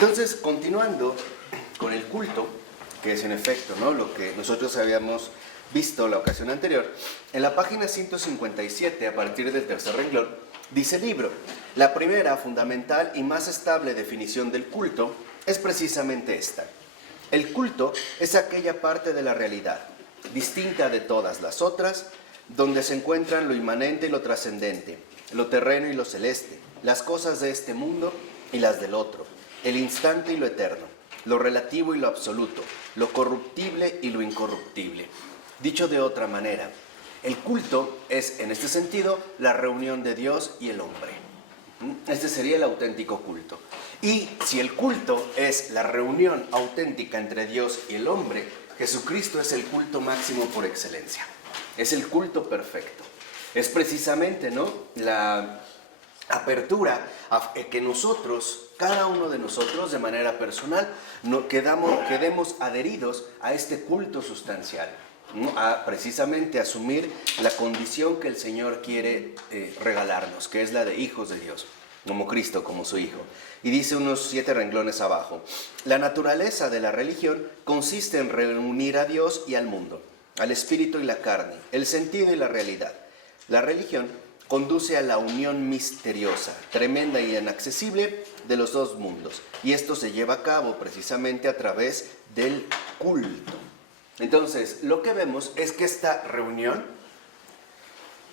Entonces, continuando con el culto, que es en efecto, ¿no?, lo que nosotros habíamos visto la ocasión anterior, en la página 157, a partir del tercer renglón, dice el libro: la primera, fundamental y más estable definición del culto es precisamente esta. El culto es aquella parte de la realidad, distinta de todas las otras, donde se encuentran lo inmanente y lo trascendente, lo terreno y lo celeste, las cosas de este mundo y las del otro, el instante y lo eterno, lo relativo y lo absoluto, lo corruptible y lo incorruptible. Dicho de otra manera, el culto es, en este sentido, la reunión de Dios y el hombre. Este sería el auténtico culto. Y si el culto es la reunión auténtica entre Dios y el hombre, Jesucristo es el culto máximo por excelencia. Es el culto perfecto. Es precisamente, ¿no?, la apertura a que nosotros, cada uno de nosotros de manera personal, quedemos adheridos a este culto sustancial, ¿no?, a precisamente asumir la condición que el Señor quiere regalarnos, que es la de hijos de Dios, como Cristo, como su Hijo. Y dice unos 7 renglones abajo: la naturaleza de la religión consiste en reunir a Dios y al mundo, al espíritu y la carne, el sentido y la realidad. La religión conduce a la unión misteriosa, tremenda y inaccesible de los dos mundos, y esto se lleva a cabo precisamente a través del culto. Entonces, lo que vemos es que esta reunión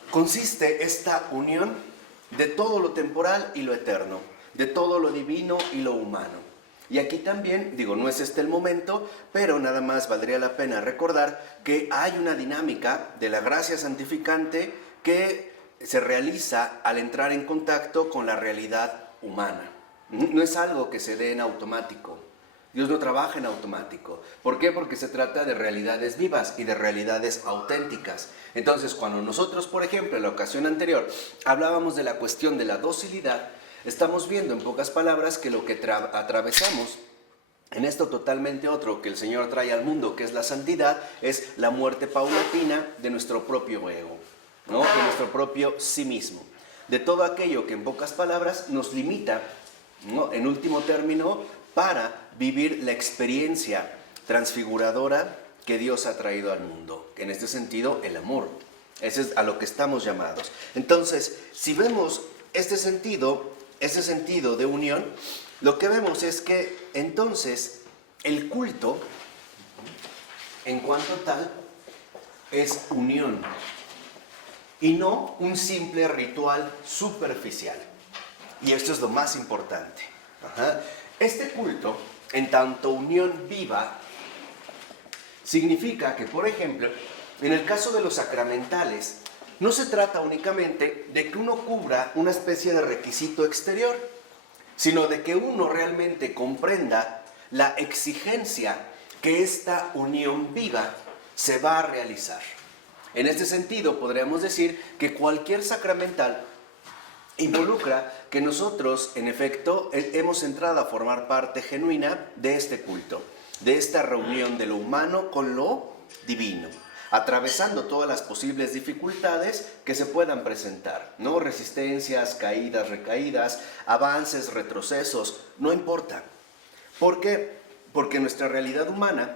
consiste, esta unión, de todo lo temporal y lo eterno, de todo lo divino y lo humano. Y aquí también, no es este el momento, pero nada más valdría la pena recordar que hay una dinámica de la gracia santificante que se realiza al entrar en contacto con la realidad humana. No es algo que se dé en automático. Dios no trabaja en automático. ¿Por qué? Porque se trata de realidades vivas y de realidades auténticas. Entonces, cuando nosotros, por ejemplo, en la ocasión anterior, hablábamos de la cuestión de la docilidad, estamos viendo en pocas palabras que lo que atravesamos en esto totalmente otro que el Señor trae al mundo, que es la santidad, es la muerte paulatina de nuestro propio ego, ¿no?, de nuestro propio sí mismo, de todo aquello que en pocas palabras nos limita, ¿no?, en último término, para vivir la experiencia transfiguradora que Dios ha traído al mundo. En este sentido, el amor. Ese es a lo que estamos llamados. Entonces, si vemos este sentido de unión, lo que vemos es que entonces el culto, en cuanto tal, es unión y no un simple ritual superficial. Y esto es lo más importante. Este culto, en tanto unión viva, significa que, por ejemplo, en el caso de los sacramentales, no se trata únicamente de que uno cubra una especie de requisito exterior, sino de que uno realmente comprenda la exigencia que esta unión viva se va a realizar. En este sentido, podríamos decir que cualquier sacramental involucra que nosotros, en efecto, hemos entrado a formar parte genuina de este culto, de esta reunión de lo humano con lo divino, atravesando todas las posibles dificultades que se puedan presentar, ¿no? Resistencias, caídas, recaídas, avances, retrocesos, no importa. ¿Por qué? Porque nuestra realidad humana,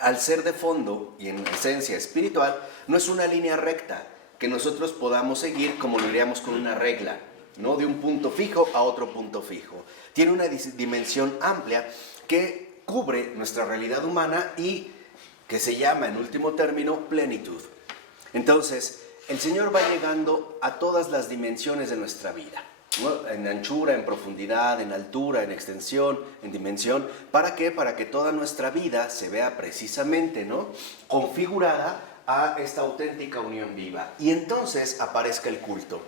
al ser de fondo y en esencia espiritual, no es una línea recta que nosotros podamos seguir como lo haríamos con una regla, ¿no?, de un punto fijo a otro punto fijo. Tiene una dimensión amplia que cubre nuestra realidad humana y que se llama, en último término, plenitud. Entonces, el Señor va llegando a todas las dimensiones de nuestra vida, ¿no?, en anchura, en profundidad, en altura, en extensión, en dimensión. ¿Para qué? Para que toda nuestra vida se vea precisamente, ¿no?, configurada a esta auténtica unión viva. Y entonces aparezca el culto.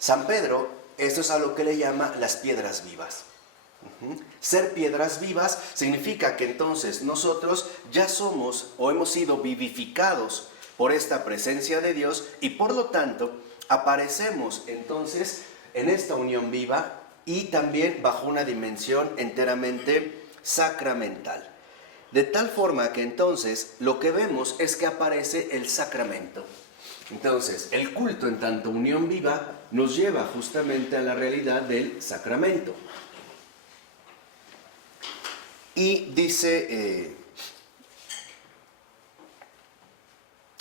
San Pedro, esto es a lo que le llama las piedras vivas. Ser piedras vivas significa que entonces nosotros ya somos o hemos sido vivificados por esta presencia de Dios y por lo tanto aparecemos entonces en esta unión viva y también bajo una dimensión enteramente sacramental. De tal forma que entonces lo que vemos es que aparece el sacramento. Entonces, el culto en tanto unión viva nos lleva justamente a la realidad del sacramento. Y dice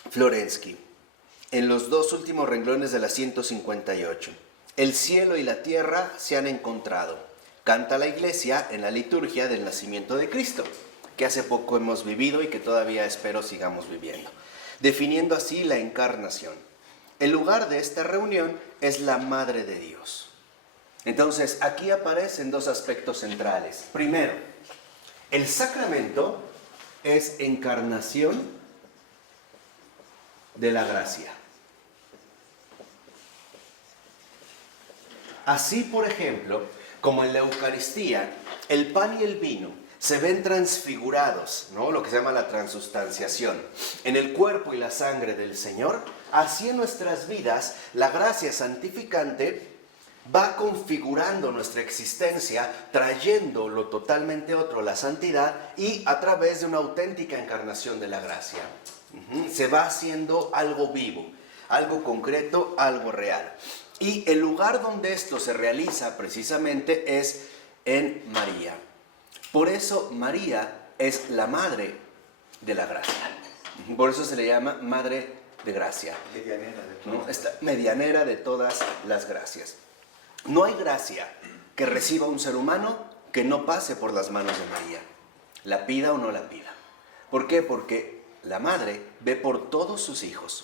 Florensky, en los dos últimos renglones de la 158, el cielo y la tierra se han encontrado. Canta la Iglesia en la liturgia del nacimiento de Cristo, que hace poco hemos vivido y que todavía espero sigamos viviendo, definiendo así la encarnación. El lugar de esta reunión es la Madre de Dios. Entonces, aquí aparecen dos aspectos centrales. Primero, el sacramento es encarnación de la gracia. Así, por ejemplo, como en la Eucaristía, el pan y el vino se ven transfigurados, ¿no? Lo que se llama la transustanciación, en el cuerpo y la sangre del Señor, así en nuestras vidas la gracia santificante va configurando nuestra existencia, trayendo lo totalmente otro, la santidad, y a través de una auténtica encarnación de la gracia. Se va haciendo algo vivo, algo concreto, algo real. Y el lugar donde esto se realiza precisamente es en María. Por eso María es la madre de la gracia. Por eso se le llama madre de gracia. Medianera de todas las gracias. No hay gracia que reciba un ser humano que no pase por las manos de María, la pida o no la pida. ¿Por qué? Porque la madre ve por todos sus hijos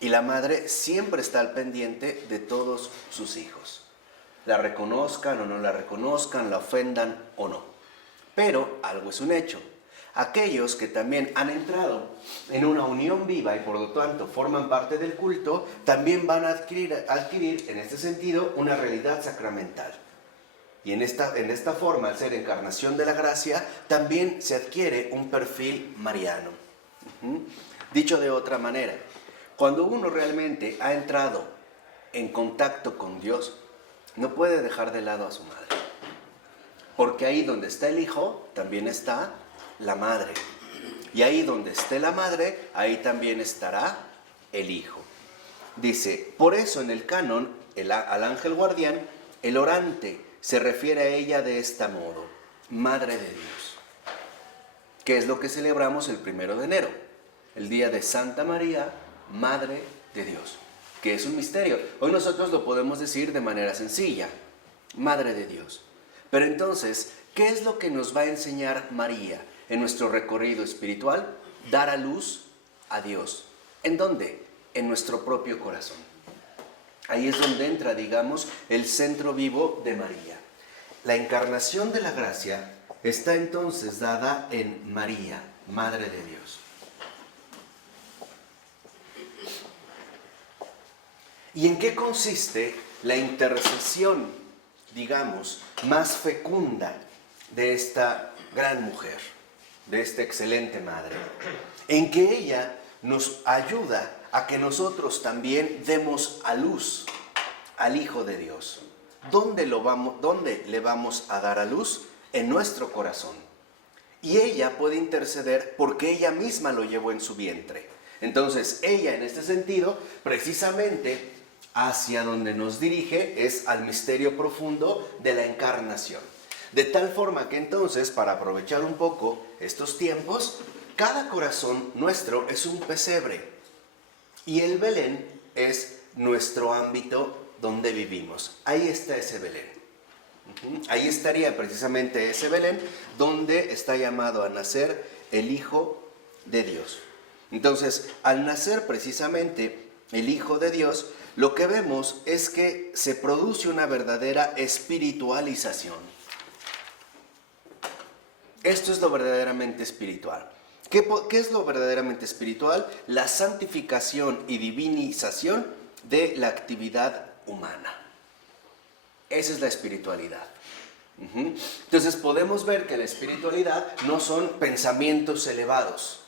y la madre siempre está al pendiente de todos sus hijos. La reconozcan o no la reconozcan, la ofendan o no. Pero algo es un hecho. Aquellos que también han entrado en una unión viva y por lo tanto forman parte del culto, también van a adquirir en este sentido una realidad sacramental. Y en esta forma, al ser encarnación de la gracia, también se adquiere un perfil mariano. Dicho de otra manera, cuando uno realmente ha entrado en contacto con Dios, no puede dejar de lado a su madre. Porque ahí donde está el hijo, también está la madre. Y ahí donde esté la madre, ahí también estará el hijo. Dice, por eso en el canon, al ángel guardián, el orante se refiere a ella de este modo, Madre de Dios. Que es lo que celebramos el 1 de enero, el día de Santa María, Madre de Dios. Que es un misterio. Hoy nosotros lo podemos decir de manera sencilla, Madre de Dios. Pero entonces, ¿qué es lo que nos va a enseñar María en nuestro recorrido espiritual? Dar a luz a Dios. ¿En dónde? En nuestro propio corazón. Ahí es donde entra, digamos, el centro vivo de María. La encarnación de la gracia está entonces dada en María, Madre de Dios. ¿Y en qué consiste la intercesión, digamos, más fecunda de esta gran mujer, de esta excelente madre? En que ella nos ayuda a que nosotros también demos a luz al Hijo de Dios. ¿Dónde le vamos a dar a luz? En nuestro corazón. Y ella puede interceder porque ella misma lo llevó en su vientre. Entonces, ella en este sentido, precisamente hacia donde nos dirige es al misterio profundo de la encarnación. De tal forma que entonces, para aprovechar un poco estos tiempos, cada corazón nuestro es un pesebre y el Belén es nuestro ámbito donde vivimos. Ahí está ese Belén. Ahí estaría precisamente ese Belén donde está llamado a nacer el Hijo de Dios. Entonces, al nacer precisamente el Hijo de Dios, lo que vemos es que se produce una verdadera espiritualización. Esto es lo verdaderamente espiritual. ¿Qué es lo verdaderamente espiritual? La santificación y divinización de la actividad humana. Esa es la espiritualidad. Entonces podemos ver que la espiritualidad no son pensamientos elevados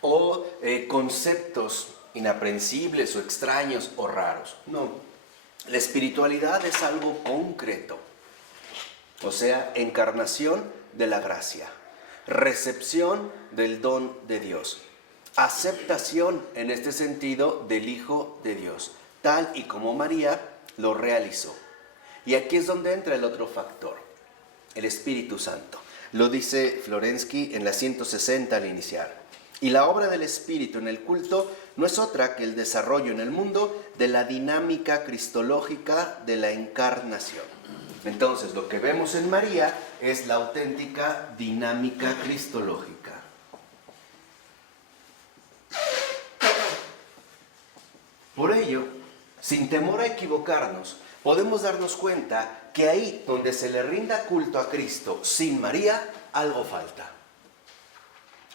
o conceptos inaprensibles o extraños o raros. No, la espiritualidad es algo concreto. O sea, encarnación de la gracia, recepción del don de Dios, aceptación en este sentido del Hijo de Dios, tal y como María lo realizó. Y aquí es donde entra el otro factor, el Espíritu Santo. Lo dice Florensky en la 160 al iniciar. Y la obra del Espíritu en el culto no es otra que el desarrollo en el mundo de la dinámica cristológica de la encarnación. Entonces, lo que vemos en María es la auténtica dinámica cristológica. Por ello, sin temor a equivocarnos, podemos darnos cuenta que ahí donde se le rinda culto a Cristo sin María, algo falta.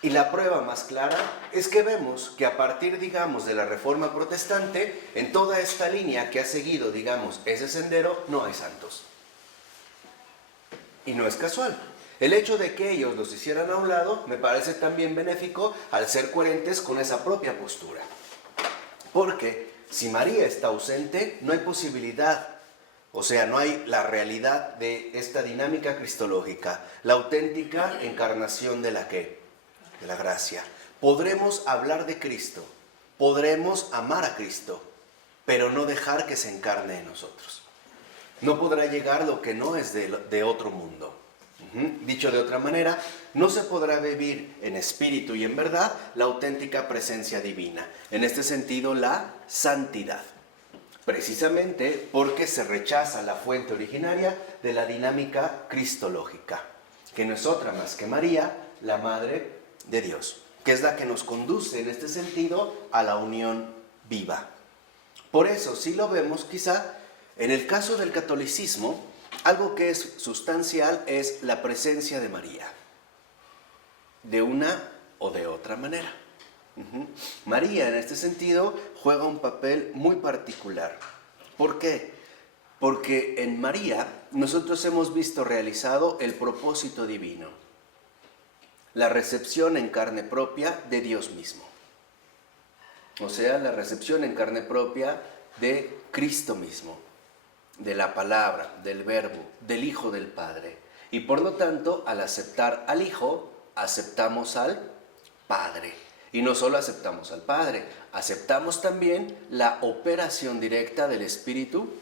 Y la prueba más clara es que vemos que a partir, digamos, de la Reforma Protestante, en toda esta línea que ha seguido, digamos, ese sendero, no hay santos. Y no es casual. El hecho de que ellos los hicieran a un lado me parece también benéfico al ser coherentes con esa propia postura. Porque si María está ausente, no hay posibilidad. O sea, no hay la realidad de esta dinámica cristológica, la auténtica encarnación de la ¿qué? De la gracia. Podremos hablar de Cristo, podremos amar a Cristo, pero no dejar que se encarne en nosotros. No podrá llegar lo que no es de otro mundo. Dicho de otra manera, no se podrá vivir en espíritu y en verdad la auténtica presencia divina. En este sentido, la santidad. Precisamente porque se rechaza la fuente originaria de la dinámica cristológica, que no es otra más que María, la Madre de Dios, que es la que nos conduce en este sentido a la unión viva. Por eso, si lo vemos, quizá en el caso del catolicismo, algo que es sustancial es la presencia de María, de una o de otra manera. María, en este sentido, juega un papel muy particular. ¿Por qué? Porque en María nosotros hemos visto realizado el propósito divino, la recepción en carne propia de Dios mismo. O sea, la recepción en carne propia de Cristo mismo, de la palabra, del verbo, del Hijo del Padre. Y por lo tanto, al aceptar al Hijo, aceptamos al Padre. Y no solo aceptamos al Padre, aceptamos también la operación directa del Espíritu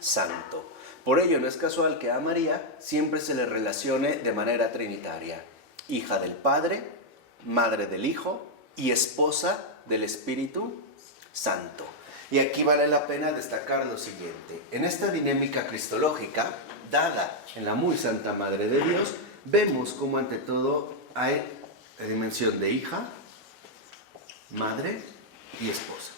Santo. Por ello no es casual que a María siempre se le relacione de manera trinitaria: hija del Padre, madre del Hijo y esposa del Espíritu Santo. Y aquí vale la pena destacar lo siguiente: en esta dinámica cristológica, dada en la muy Santa Madre de Dios, vemos como ante todo hay la dimensión de hija, madre y esposa.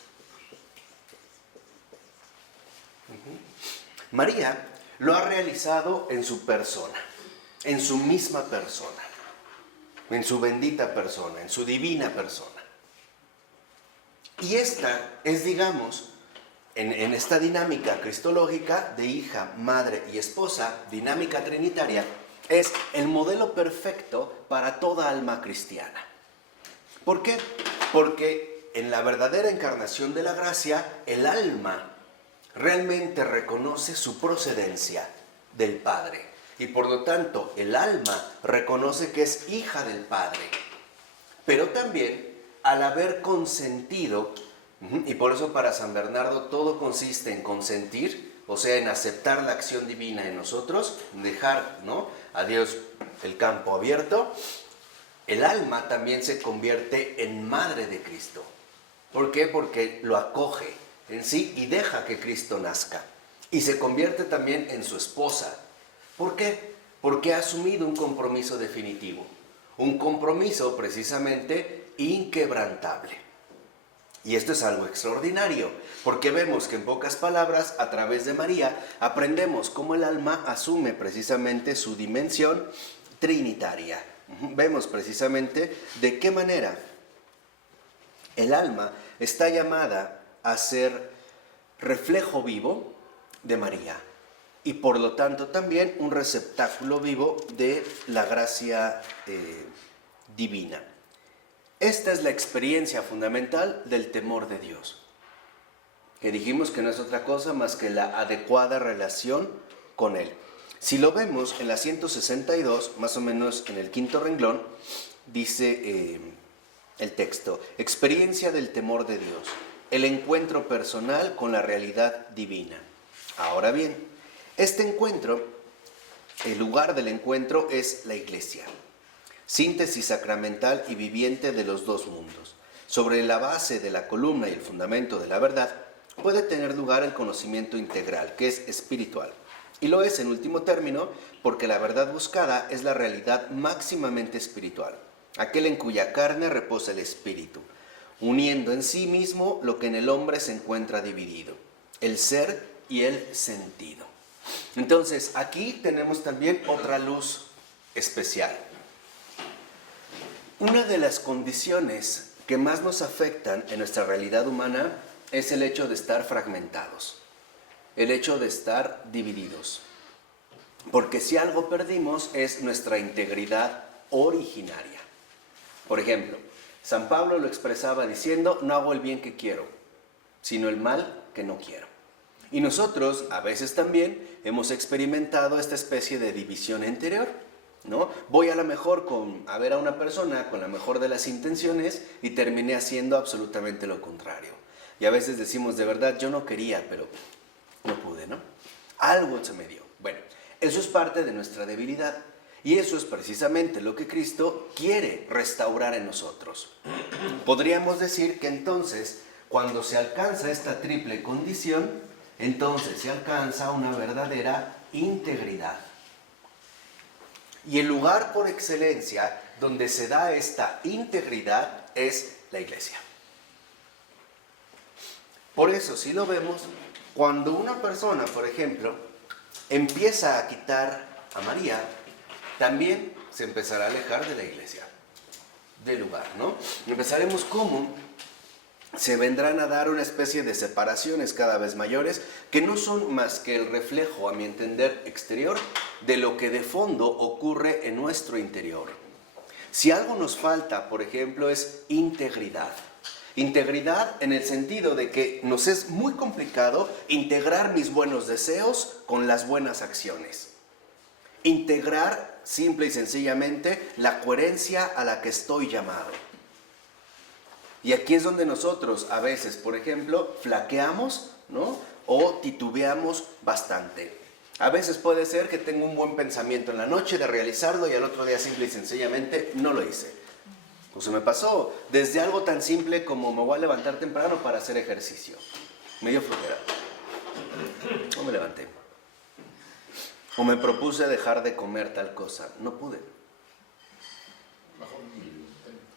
María lo ha realizado en su persona, en su misma persona, en su bendita persona, en su divina persona. Y esta es, digamos, en esta dinámica cristológica de hija, madre y esposa, dinámica trinitaria, es el modelo perfecto para toda alma cristiana. ¿Por qué? Porque en la verdadera encarnación de la gracia, el alma realmente reconoce su procedencia del Padre. Y por lo tanto, el alma reconoce que es hija del Padre. Pero también, al haber consentido, y por eso para San Bernardo todo consiste en consentir, o sea, en aceptar la acción divina en nosotros, dejar, ¿no?, a Dios el campo abierto. El alma también se convierte en madre de Cristo. ¿Por qué? Porque lo acoge en sí y deja que Cristo nazca. Y se convierte también en su esposa. ¿Por qué? Porque ha asumido un compromiso definitivo. Un compromiso precisamente inquebrantable. Y esto es algo extraordinario, porque vemos que en pocas palabras, a través de María, aprendemos cómo el alma asume precisamente su dimensión trinitaria. Vemos precisamente de qué manera el alma está llamada a ser reflejo vivo de María y por lo tanto también un receptáculo vivo de la gracia divina. Esta es la experiencia fundamental del temor de Dios, que dijimos que no es otra cosa más que la adecuada relación con Él. Si lo vemos en la 162, más o menos en el quinto renglón, dice el texto: experiencia del temor de Dios, el encuentro personal con la realidad divina. Ahora bien, este encuentro el lugar del encuentro es la iglesia, síntesis sacramental y viviente de los dos mundos. Sobre la base de la columna y el fundamento de la verdad puede tener lugar el conocimiento integral, que es espiritual. Y lo es en último término porque la verdad buscada es la realidad máximamente espiritual, aquel en cuya carne reposa el espíritu, uniendo en sí mismo lo que en el hombre se encuentra dividido, el ser y el sentido. Entonces, aquí tenemos también otra luz especial. Una de las condiciones que más nos afectan en nuestra realidad humana es el hecho de estar fragmentados, el hecho de estar divididos. Porque si algo perdimos es nuestra integridad originaria. Por ejemplo, San Pablo lo expresaba diciendo, no hago el bien que quiero, sino el mal que no quiero. Y nosotros a veces también hemos experimentado esta especie de división interior, ¿no? Voy a lo mejor a ver a una persona con la mejor de las intenciones y terminé haciendo absolutamente lo contrario. Y a veces decimos, de verdad, yo no quería, pero no pude, ¿no? Algo se me dio. Bueno, eso es parte de nuestra debilidad. Y eso es precisamente lo que Cristo quiere restaurar en nosotros. Podríamos decir que entonces, cuando se alcanza esta triple condición, entonces se alcanza una verdadera integridad. Y el lugar por excelencia donde se da esta integridad es la iglesia. Por eso, si lo vemos, cuando una persona, por ejemplo, empieza a quitar a María, también se empezará a alejar de la iglesia, del lugar, ¿no? Empezaremos cómo se vendrán a dar una especie de separaciones cada vez mayores que no son más que el reflejo, a mi entender, exterior de lo que de fondo ocurre en nuestro interior. Si algo nos falta, por ejemplo, es integridad. Integridad en el sentido de que nos es muy complicado integrar mis buenos deseos con las buenas acciones. Integrar simple y sencillamente la coherencia a la que estoy llamado. Y aquí es donde nosotros a veces, por ejemplo, flaqueamos, ¿no? O titubeamos bastante. A veces puede ser que tengo un buen pensamiento en la noche de realizarlo y al otro día simple y sencillamente no lo hice. O se me pasó desde algo tan simple como me voy a levantar temprano para hacer ejercicio. Me dio flojera. No me levanté. O me propuse dejar de comer tal cosa. No pude.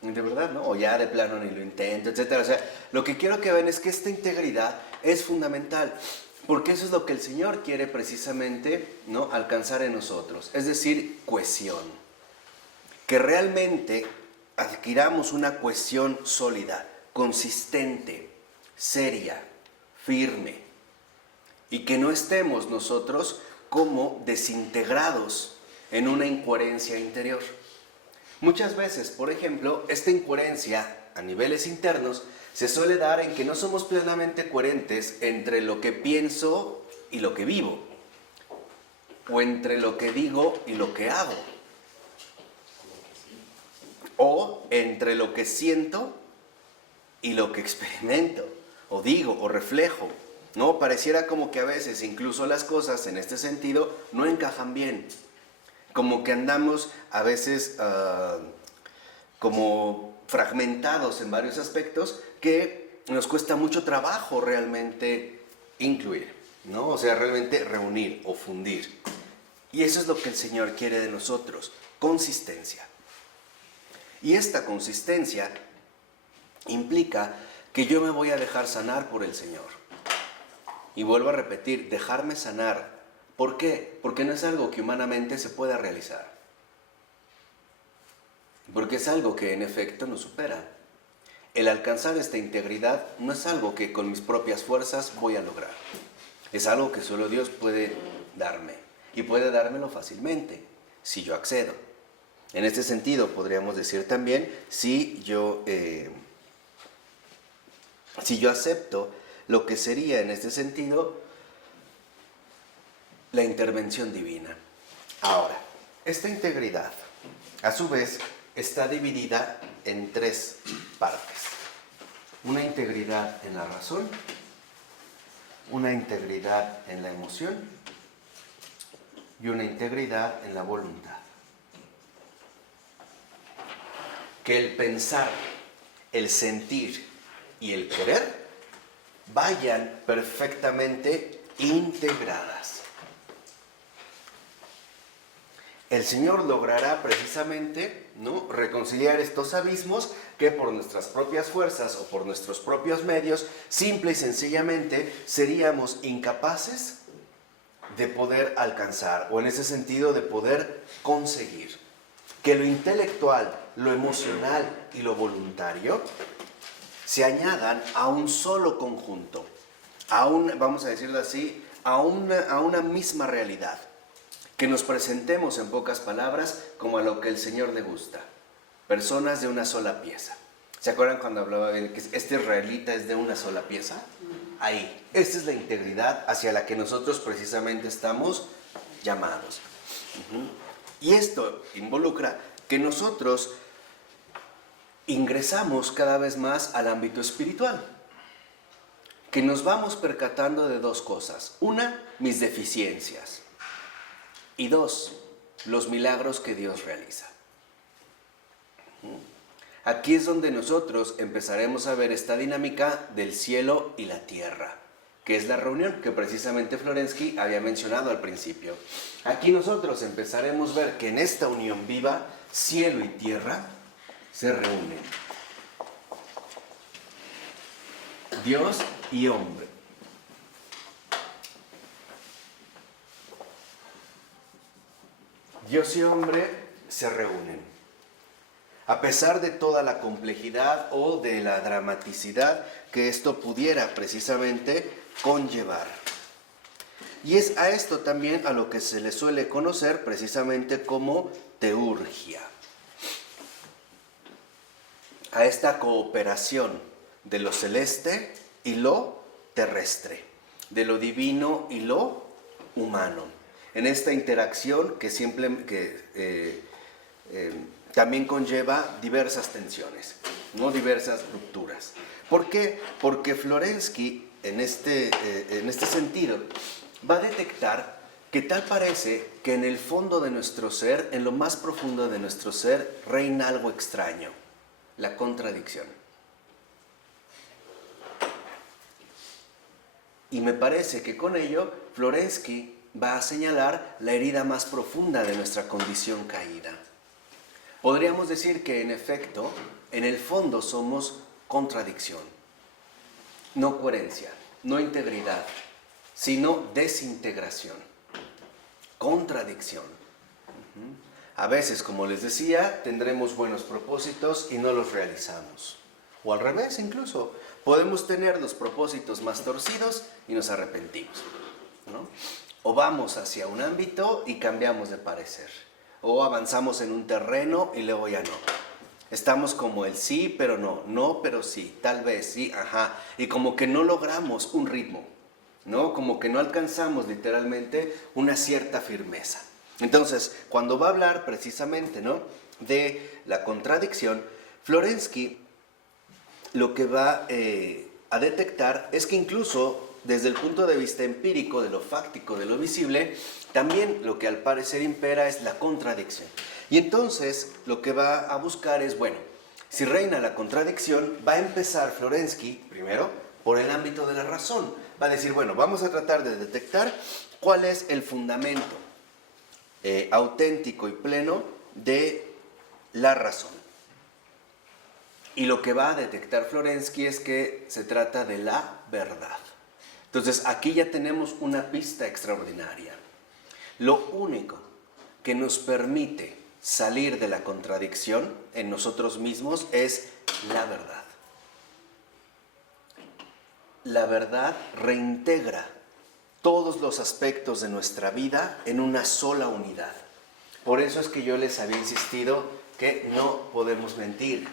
De verdad, ¿no? O ya de plano ni lo intento, etc. O sea, lo que quiero que vean es que esta integridad es fundamental. Porque eso es lo que el Señor quiere precisamente, ¿no?, alcanzar en nosotros. Es decir, cohesión. Que realmente adquiramos una cohesión sólida, consistente, seria, firme. Y que no estemos nosotros como desintegrados en una incoherencia interior. Muchas veces, por ejemplo, esta incoherencia a niveles internos se suele dar en que no somos plenamente coherentes entre lo que pienso y lo que vivo, o entre lo que digo y lo que hago, o entre lo que siento y lo que experimento, o digo, o reflejo, ¿no? Pareciera como que a veces incluso las cosas en este sentido no encajan bien, como que andamos a veces como fragmentados en varios aspectos que nos cuesta mucho trabajo realmente incluir, ¿no? O sea, realmente reunir o fundir. Y eso es lo que el Señor quiere de nosotros, consistencia. Y esta consistencia implica que yo me voy a dejar sanar por el Señor. Y vuelvo a repetir, dejarme sanar. ¿Por qué? Porque no es algo que humanamente se pueda realizar. Porque es algo que en efecto nos supera. El alcanzar esta integridad no es algo que con mis propias fuerzas voy a lograr. Es algo que solo Dios puede darme. Y puede dármelo fácilmente, si yo accedo. En este sentido, podríamos decir también, si yo acepto lo que sería en este sentido la intervención divina. Ahora, esta integridad, a su vez, está dividida en tres partes. Una integridad en la razón, una integridad en la emoción y una integridad en la voluntad. Que el pensar, el sentir y el querer vayan perfectamente integradas. El Señor logrará precisamente, ¿no?, reconciliar estos abismos que por nuestras propias fuerzas o por nuestros propios medios, simple y sencillamente, seríamos incapaces de poder alcanzar, o en ese sentido de poder conseguir. Que lo intelectual, lo emocional y lo voluntario se añadan a un solo conjunto, vamos a decirlo así, a una misma realidad. Que nos presentemos, en pocas palabras, como a lo que el Señor le gusta. Personas de una sola pieza. ¿Se acuerdan cuando hablaba de que este israelita es de una sola pieza? Ahí. Esta es la integridad hacia la que nosotros precisamente estamos llamados. Y esto involucra que nosotros ingresamos cada vez más al ámbito espiritual. Que nos vamos percatando de dos cosas. Una, mis deficiencias. Y dos, los milagros que Dios realiza. Aquí es donde nosotros empezaremos a ver esta dinámica del cielo y la tierra, que es la reunión que precisamente Florensky había mencionado al principio. Aquí nosotros empezaremos a ver que en esta unión viva, cielo y tierra se reúnen. Dios y hombre. Dios y hombre se reúnen. A pesar de toda la complejidad o de la dramaticidad que esto pudiera precisamente conllevar. Y es a esto también a lo que se le suele conocer precisamente como teurgia. A esta cooperación de lo celeste y lo terrestre, de lo divino y lo humano. En esta interacción que también conlleva diversas tensiones, ¿no?, diversas rupturas. ¿Por qué? Porque Florensky, en este sentido, va a detectar que tal parece que en el fondo de nuestro ser, en lo más profundo de nuestro ser, reina algo extraño, la contradicción. Y me parece que con ello Florensky va a señalar la herida más profunda de nuestra condición caída. Podríamos decir que en efecto, en el fondo somos contradicción, no coherencia, no integridad, sino desintegración, contradicción. A veces, como les decía, tendremos buenos propósitos y no los realizamos. O al revés incluso, podemos tener los propósitos más torcidos y nos arrepentimos, ¿no? O vamos hacia un ámbito y cambiamos de parecer. O avanzamos en un terreno y luego ya no. Estamos como el sí, pero no. No, pero sí. Tal vez, sí, ajá. Y como que no logramos un ritmo, ¿no? Como que no alcanzamos literalmente una cierta firmeza. Entonces, cuando va a hablar precisamente, ¿no?, de la contradicción, Florensky lo que va a detectar es que incluso desde el punto de vista empírico, de lo fáctico, de lo visible, también lo que al parecer impera es la contradicción. Y entonces lo que va a buscar es, bueno, si reina la contradicción, va a empezar Florensky, primero, por el ámbito de la razón. Va a decir, bueno, vamos a tratar de detectar cuál es el fundamento auténtico y pleno de la razón. Y lo que va a detectar Florensky es que se trata de la verdad. Entonces, aquí ya tenemos una pista extraordinaria. Lo único que nos permite salir de la contradicción en nosotros mismos es la verdad. La verdad reintegra todos los aspectos de nuestra vida en una sola unidad. Por eso es que yo les había insistido que no podemos mentir.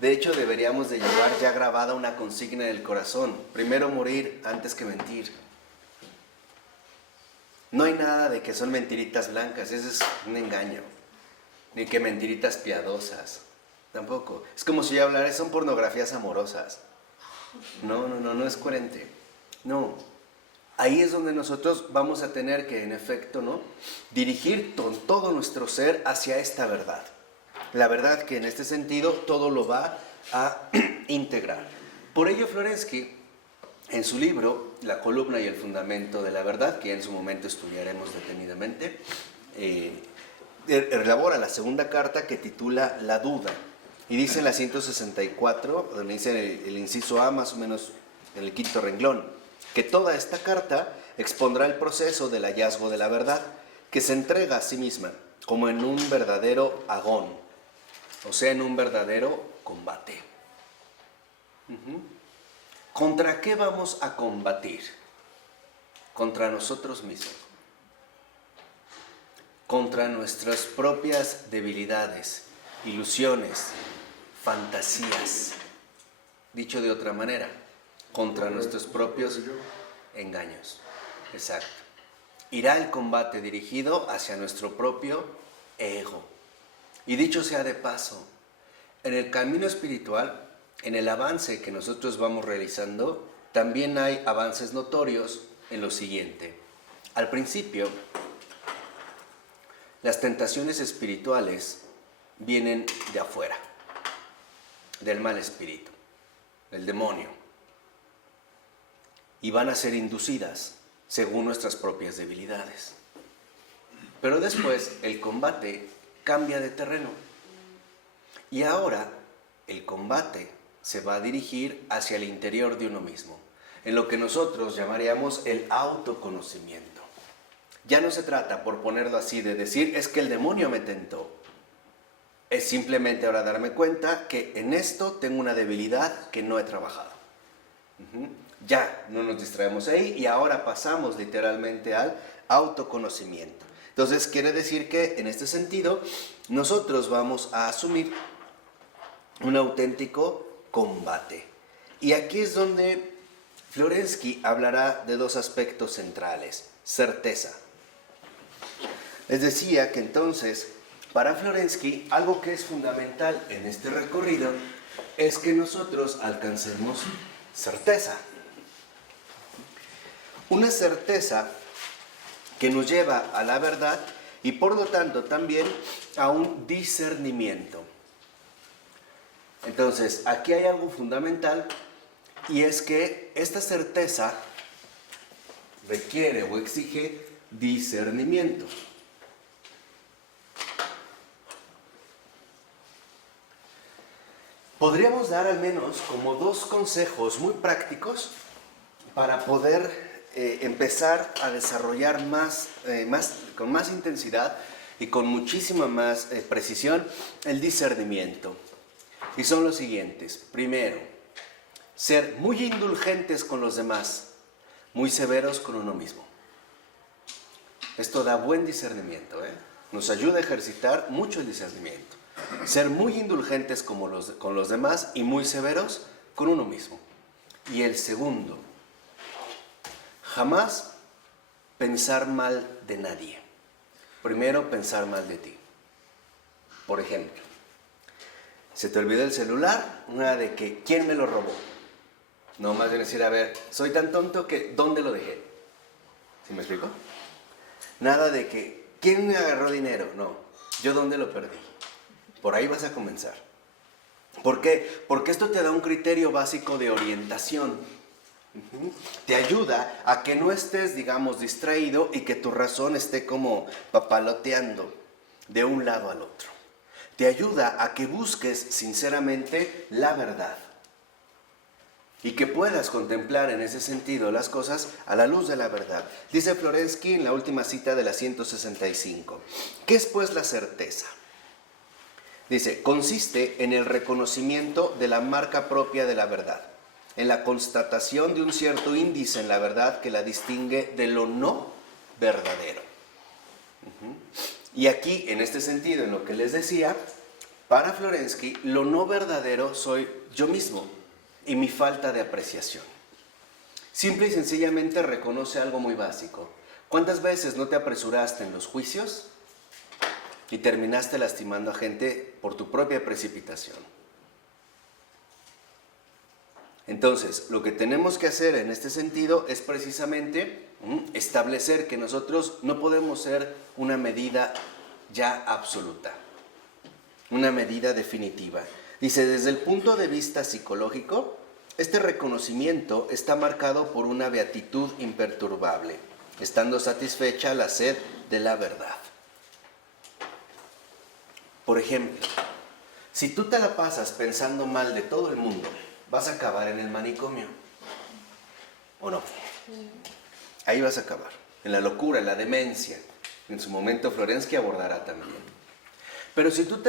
De hecho, deberíamos de llevar ya grabada una consigna del corazón. Primero morir antes que mentir. No hay nada de que son mentiritas blancas, eso es un engaño. Ni que mentiritas piadosas. Tampoco. Es como si yo hablara, son pornografías amorosas. No es coherente. No. ahí es donde nosotros vamos a tener que, en efecto, ¿no?, dirigir todo nuestro ser hacia esta verdad. La verdad que en este sentido todo lo va a integrar. Por ello, Florensky, en su libro La columna y el fundamento de la verdad, que en su momento estudiaremos detenidamente, elabora la segunda carta que titula La duda. Y dice en la 164, donde dice el inciso A, más o menos en el quinto renglón, que toda esta carta expondrá el proceso del hallazgo de la verdad, que se entrega a sí misma como en un verdadero agón, o sea, en un verdadero combate. ¿Contra qué vamos a combatir? Contra nosotros mismos, contra nuestras propias debilidades, ilusiones, fantasías. Dicho de otra manera, contra nuestros propios engaños. Exacto. Irá el combate dirigido hacia nuestro propio ego. Y dicho sea de paso, en el camino espiritual, en el avance que nosotros vamos realizando, también hay avances notorios en lo siguiente. Al principio, las tentaciones espirituales vienen de afuera, del mal espíritu, del demonio, y van a ser inducidas según nuestras propias debilidades. Pero después el combate cambia de terreno y ahora el combate se va a dirigir hacia el interior de uno mismo, en lo que nosotros llamaríamos el autoconocimiento. Ya no se trata, por ponerlo así, de decir es que el demonio me tentó. Es simplemente ahora darme cuenta que en esto tengo una debilidad que no he trabajado. Ya no nos distraemos ahí y ahora pasamos literalmente al autoconocimiento. Entonces quiere decir que en este sentido nosotros vamos a asumir un auténtico combate. Y aquí es donde Florensky hablará de dos aspectos centrales: certeza. Les decía que entonces, para Florensky, algo que es fundamental en este recorrido es que nosotros alcancemos certeza. Una certeza que nos lleva a la verdad y por lo tanto también a un discernimiento. Entonces, aquí hay algo fundamental y es que esta certeza requiere o exige discernimiento. Podríamos dar al menos como dos consejos muy prácticos para poder empezar a desarrollar con más intensidad y con muchísima más precisión el discernimiento. Y son los siguientes. Primero, ser muy indulgentes con los demás, muy severos con uno mismo. Esto da buen discernimiento, nos ayuda a ejercitar mucho el discernimiento. Ser muy indulgentes con los demás y muy severos con uno mismo. Y el segundo, jamás pensar mal de nadie. Primero, pensar mal de ti. Por ejemplo, se te olvidó el celular, una de que ¿quién me lo robó? No, más bien decir, a ver, soy tan tonto que ¿dónde lo dejé? ¿Sí me explico? Nada de que ¿quién me agarró dinero? No, ¿yo dónde lo perdí? Por ahí vas a comenzar. ¿Por qué? Porque esto te da un criterio básico de orientación. Te ayuda a que no estés, digamos, distraído y que tu razón esté como papaloteando de un lado al otro. Te ayuda a que busques sinceramente la verdad y que puedas contemplar en ese sentido las cosas a la luz de la verdad. Dice Florensky en la última cita de la 165. ¿Qué es pues la certeza? Dice, consiste en el reconocimiento de la marca propia de la verdad, en la constatación de un cierto índice en la verdad que la distingue de lo no verdadero. Y aquí, en este sentido, en lo que les decía, para Florensky, lo no verdadero soy yo mismo y mi falta de apreciación. Simple y sencillamente reconoce algo muy básico. ¿Cuántas veces no te apresuraste en los juicios y terminaste lastimando a gente por tu propia precipitación? Entonces, lo que tenemos que hacer en este sentido es precisamente establecer que nosotros no podemos ser una medida ya absoluta, una medida definitiva. Dice, desde el punto de vista psicológico, este reconocimiento está marcado por una beatitud imperturbable, estando satisfecha la sed de la verdad. Por ejemplo, si tú te la pasas pensando mal de todo el mundo, vas a acabar en el manicomio, ¿o no? Ahí vas a acabar, en la locura, en la demencia. En su momento Florensky abordará también. Pero si tú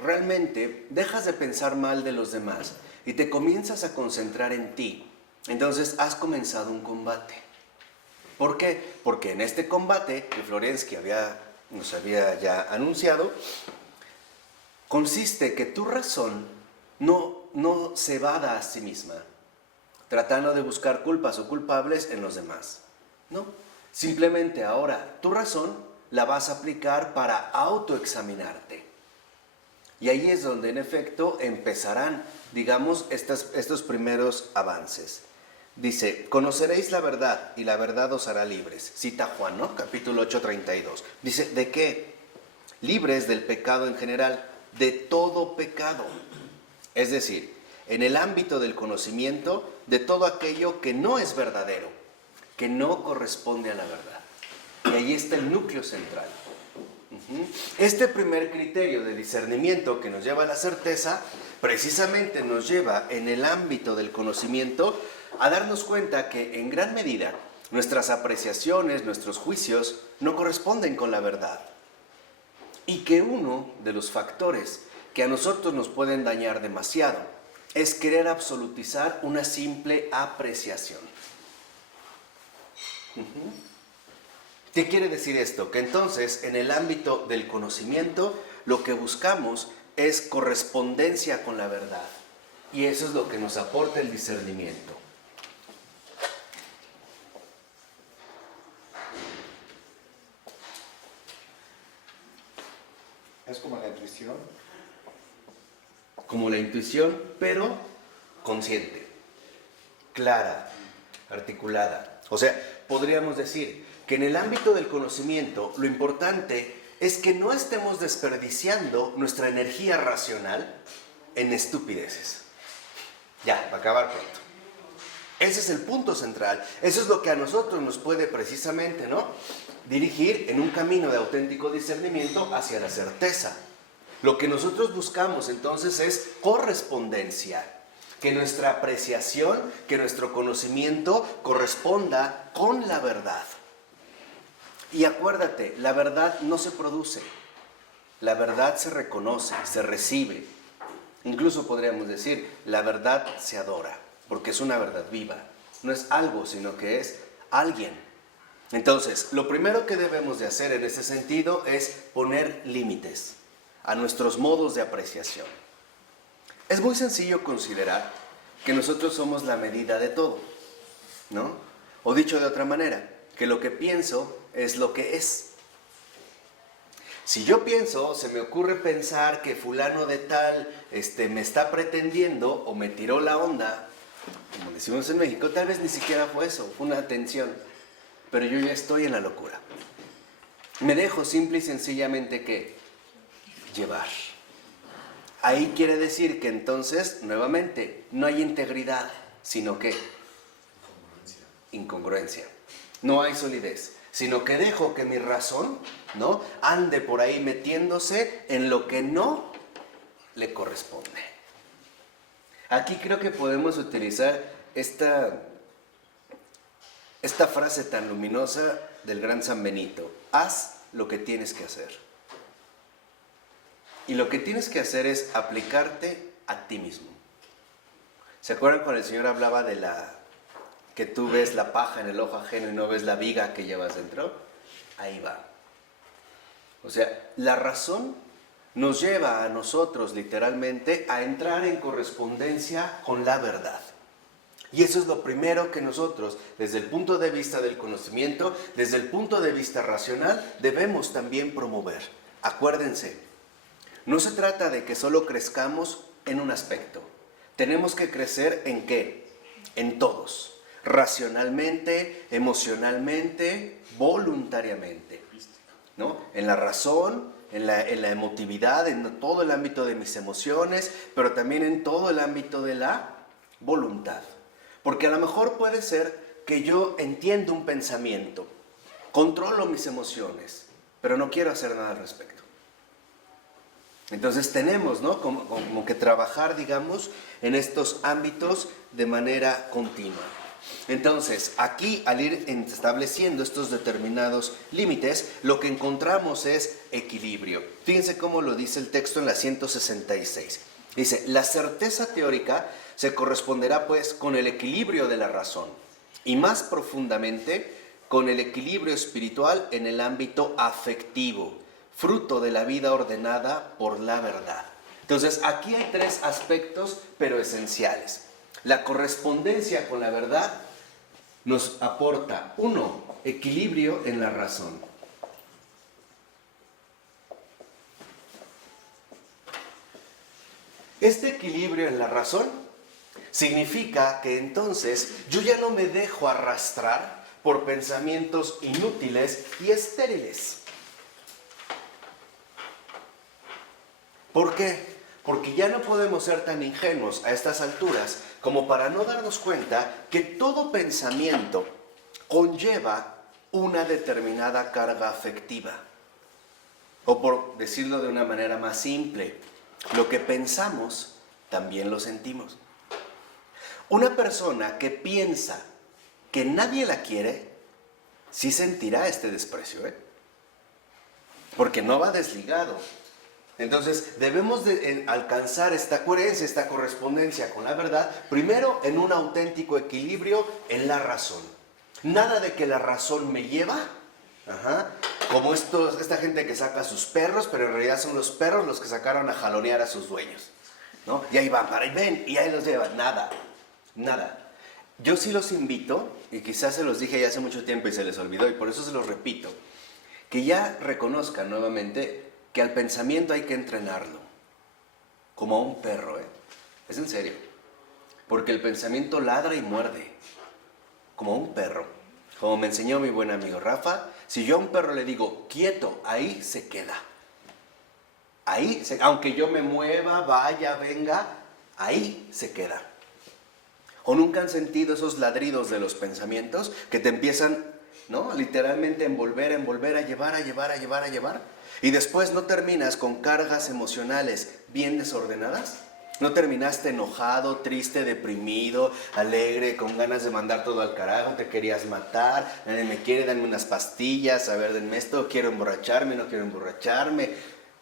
realmente dejas de pensar mal de los demás y te comienzas a concentrar en ti, entonces has comenzado un combate. ¿Por qué? Porque en este combate que Florensky nos había ya anunciado, consiste que tu razón no se vada a sí misma, tratando de buscar culpas o culpables en los demás. No, simplemente ahora tu razón la vas a aplicar para autoexaminarte. Y ahí es donde en efecto empezarán, digamos, estos primeros avances. Dice, conoceréis la verdad y la verdad os hará libres. Cita Juan, ¿no? Capítulo 8:32. Dice, ¿de qué? Libres del pecado en general, de todo pecado. Es decir, en el ámbito del conocimiento de todo aquello que no es verdadero, que no corresponde a la verdad. Y ahí está el núcleo central. Este primer criterio de discernimiento que nos lleva a la certeza, precisamente nos lleva en el ámbito del conocimiento a darnos cuenta que en gran medida nuestras apreciaciones, nuestros juicios no corresponden con la verdad. Y que uno de los factores que a nosotros nos pueden dañar demasiado es querer absolutizar una simple apreciación. ¿Qué quiere decir esto? Que entonces en el ámbito del conocimiento lo que buscamos es correspondencia con la verdad. Y eso es lo que nos aporta el discernimiento. Es como la intuición. Como la intuición, pero consciente, clara, articulada. O sea, podríamos decir que en el ámbito del conocimiento lo importante es que no estemos desperdiciando nuestra energía racional en estupideces. Ya, va a acabar pronto. Ese es el punto central. Eso es lo que a nosotros nos puede precisamente, ¿no?, dirigir en un camino de auténtico discernimiento hacia la certeza. Lo que nosotros buscamos entonces es correspondencia. Que nuestra apreciación, que nuestro conocimiento corresponda con la verdad. Y acuérdate, la verdad no se produce. La verdad se reconoce, se recibe. Incluso podríamos decir, la verdad se adora, porque es una verdad viva. No es algo, sino que es alguien. Entonces, lo primero que debemos de hacer en ese sentido es poner límites a nuestros modos de apreciación. Es muy sencillo considerar que nosotros somos la medida de todo, ¿no? O dicho de otra manera, que lo que pienso es lo que es. Si yo pienso, se me ocurre pensar que fulano de tal me está pretendiendo o me tiró la onda, como decimos en México, tal vez ni siquiera fue eso, fue una tensión, pero yo ya estoy en la locura. Me dejo simple y sencillamente ¿qué? Llevar. Ahí quiere decir que entonces, nuevamente, no hay integridad, sino que incongruencia. No hay solidez, sino que dejo que mi razón, ¿no?, ande por ahí metiéndose en lo que no le corresponde. Aquí creo que podemos utilizar esta frase tan luminosa del gran San Benito: haz lo que tienes que hacer. Y lo que tienes que hacer es aplicarte a ti mismo. ¿Se acuerdan cuando el Señor hablaba de que tú ves la paja en el ojo ajeno y no ves la viga que llevas dentro? Ahí va. O sea, la razón nos lleva a nosotros literalmente a entrar en correspondencia con la verdad. Y eso es lo primero que nosotros, desde el punto de vista del conocimiento, desde el punto de vista racional, debemos también promover. Acuérdense, no se trata de que solo crezcamos en un aspecto. Tenemos que crecer ¿en qué? en todos, racionalmente, emocionalmente, voluntariamente, ¿no? En la razón, en la emotividad, en todo el ámbito de mis emociones, pero también en todo el ámbito de la voluntad. Porque a lo mejor puede ser que yo entiendo un pensamiento, controlo mis emociones, pero no quiero hacer nada al respecto. Entonces tenemos, ¿no?, como que trabajar, digamos, en estos ámbitos de manera continua. Entonces, aquí al ir estableciendo estos determinados límites, lo que encontramos es equilibrio. Fíjense cómo lo dice el texto en la 166. Dice, la certeza teórica se corresponderá pues con el equilibrio de la razón y más profundamente con el equilibrio espiritual en el ámbito afectivo, fruto de la vida ordenada por la verdad. Entonces, aquí hay tres aspectos, pero esenciales. La correspondencia con la verdad nos aporta, uno, equilibrio en la razón. Este equilibrio en la razón significa que entonces yo ya no me dejo arrastrar por pensamientos inútiles y estériles. ¿Por qué? Porque ya no podemos ser tan ingenuos a estas alturas como para no darnos cuenta que todo pensamiento conlleva una determinada carga afectiva. O por decirlo de una manera más simple, lo que pensamos también lo sentimos. Una persona que piensa que nadie la quiere, sí sentirá este desprecio, porque no va desligado. Entonces debemos de alcanzar esta coherencia, esta correspondencia con la verdad, primero en un auténtico equilibrio en la razón. Nada de que la razón me lleva, como esta gente que saca a sus perros, pero en realidad son los perros los que sacaron a jalonear a sus dueños, ¿no? Y ahí van, para ahí ven, y ahí los llevan. Nada. Yo sí los invito, y quizás se los dije ya hace mucho tiempo y se les olvidó, y por eso se los repito, que ya reconozcan nuevamente que al pensamiento hay que entrenarlo, como a un perro, es en serio, porque el pensamiento ladra y muerde, como un perro. Como me enseñó mi buen amigo Rafa, si yo a un perro le digo quieto, ahí se queda. Aunque yo me mueva, vaya, venga, ahí se queda. ¿O nunca han sentido esos ladridos de los pensamientos que te empiezan, ¿no?, literalmente a envolver, a llevar? Y después no terminas con cargas emocionales bien desordenadas. No terminaste enojado, triste, deprimido, alegre, con ganas de mandar todo al carajo, te querías matar, nadie me quiere, dame unas pastillas, a ver, denme esto, quiero emborracharme, no quiero emborracharme.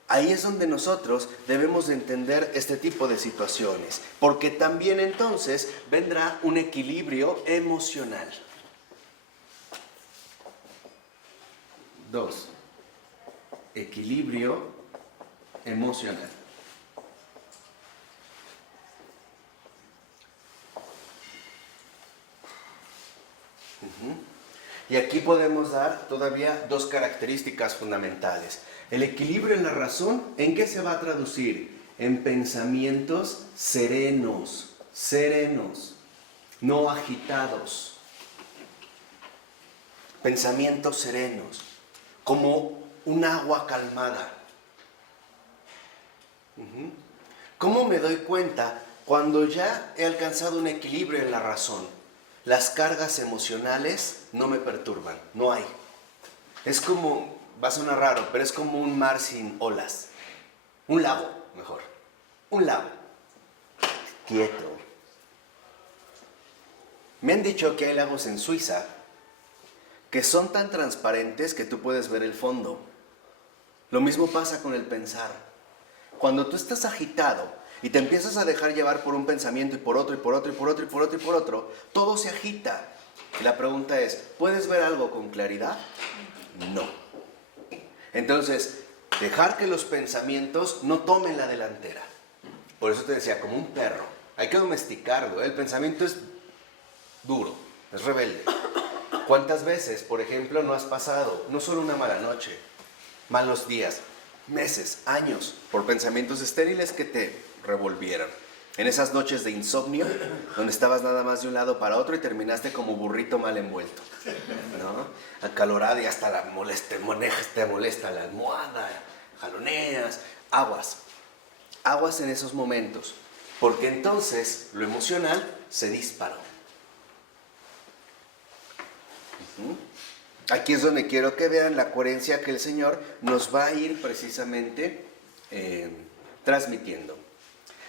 Ahí es donde nosotros debemos de entender este tipo de situaciones, porque también entonces vendrá un equilibrio emocional. 2. Equilibrio emocional. Y aquí podemos dar todavía dos características fundamentales. El equilibrio en la razón, ¿en qué se va a traducir? En pensamientos serenos, no agitados. Pensamientos serenos, como un agua calmada. ¿Cómo me doy cuenta cuando ya he alcanzado un equilibrio en la razón? Las cargas emocionales no me perturban, no hay. Es como, va a sonar raro, pero es como un mar sin olas. Un lago, mejor. Un lago. Quieto. Me han dicho que hay lagos en Suiza que son tan transparentes que tú puedes ver el fondo. Lo mismo pasa con el pensar. Cuando tú estás agitado y te empiezas a dejar llevar por un pensamiento y por otro, todo se agita. Y la pregunta es, ¿puedes ver algo con claridad? No. Entonces, dejar que los pensamientos no tomen la delantera. Por eso te decía, como un perro. Hay que domesticarlo, El pensamiento es duro, es rebelde. ¿Cuántas veces, por ejemplo, no has pasado, no solo una mala noche, malos días, meses, años, por pensamientos estériles que te revolvieron? En esas noches de insomnio, donde estabas nada más de un lado para otro y terminaste como burrito mal envuelto, ¿no? Acalorado y hasta te molesta la almohada, jaloneas, aguas. Aguas en esos momentos, porque entonces lo emocional se disparó. Aquí es donde quiero que vean la coherencia que el Señor nos va a ir precisamente transmitiendo.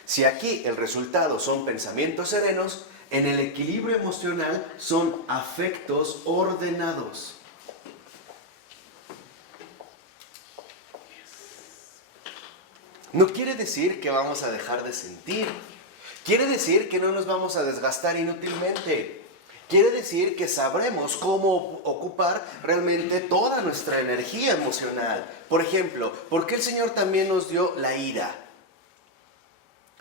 Si aquí el resultado son pensamientos serenos, en el equilibrio emocional son afectos ordenados. No quiere decir que vamos a dejar de sentir. Quiere decir que no nos vamos a desgastar inútilmente. Quiere decir que sabremos cómo ocupar realmente toda nuestra energía emocional. Por ejemplo, ¿por qué el Señor también nos dio la ira?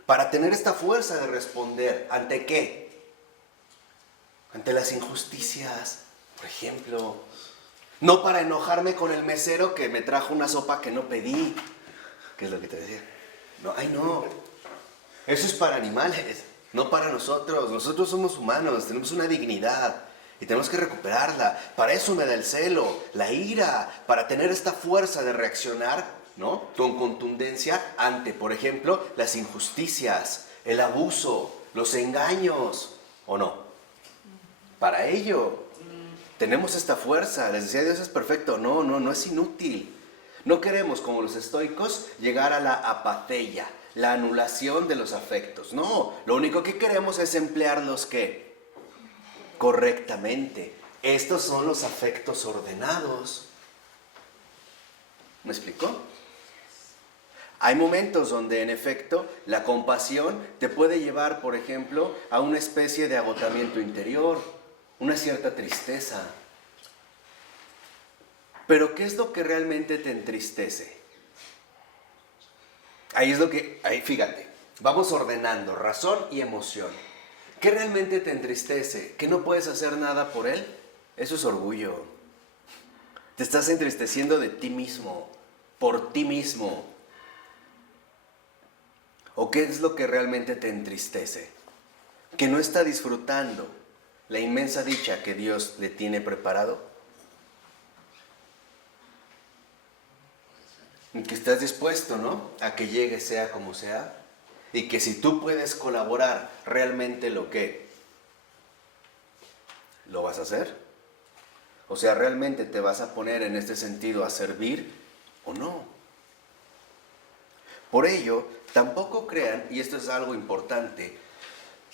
Para tener esta fuerza de responder. ¿Ante qué? Ante las injusticias, por ejemplo. No para enojarme con el mesero que me trajo una sopa que no pedí. ¿Qué es lo que te decía? No, ay no. Eso es para animales, no para nosotros. Nosotros somos humanos, tenemos una dignidad y tenemos que recuperarla. Para eso me da el celo, la ira, para tener esta fuerza de reaccionar, ¿no? Con contundencia ante, por ejemplo, las injusticias, el abuso, los engaños, ¿o no? Para ello tenemos esta fuerza. Les decía, Dios es perfecto. No es inútil. No queremos, como los estoicos, llegar a la apatía, la anulación de los afectos. No, lo único que queremos es emplearlos, ¿qué? Correctamente. Estos son los afectos ordenados. ¿Me explicó? Hay momentos donde, en efecto, la compasión te puede llevar, por ejemplo, a una especie de agotamiento interior, una cierta tristeza. Pero ¿qué es lo que realmente te entristece? Ahí fíjate, vamos ordenando razón y emoción. ¿Qué realmente te entristece? ¿Que no puedes hacer nada por él? Eso es orgullo. Te estás entristeciendo de ti mismo, por ti mismo. ¿O qué es lo que realmente te entristece? ¿Que no está disfrutando la inmensa dicha que Dios le tiene preparado? Que estás dispuesto, ¿no? A que llegue sea como sea. Y que si tú puedes colaborar realmente lo vas a hacer. O sea, realmente te vas a poner en este sentido a servir o no. Por ello, tampoco crean, y esto es algo importante,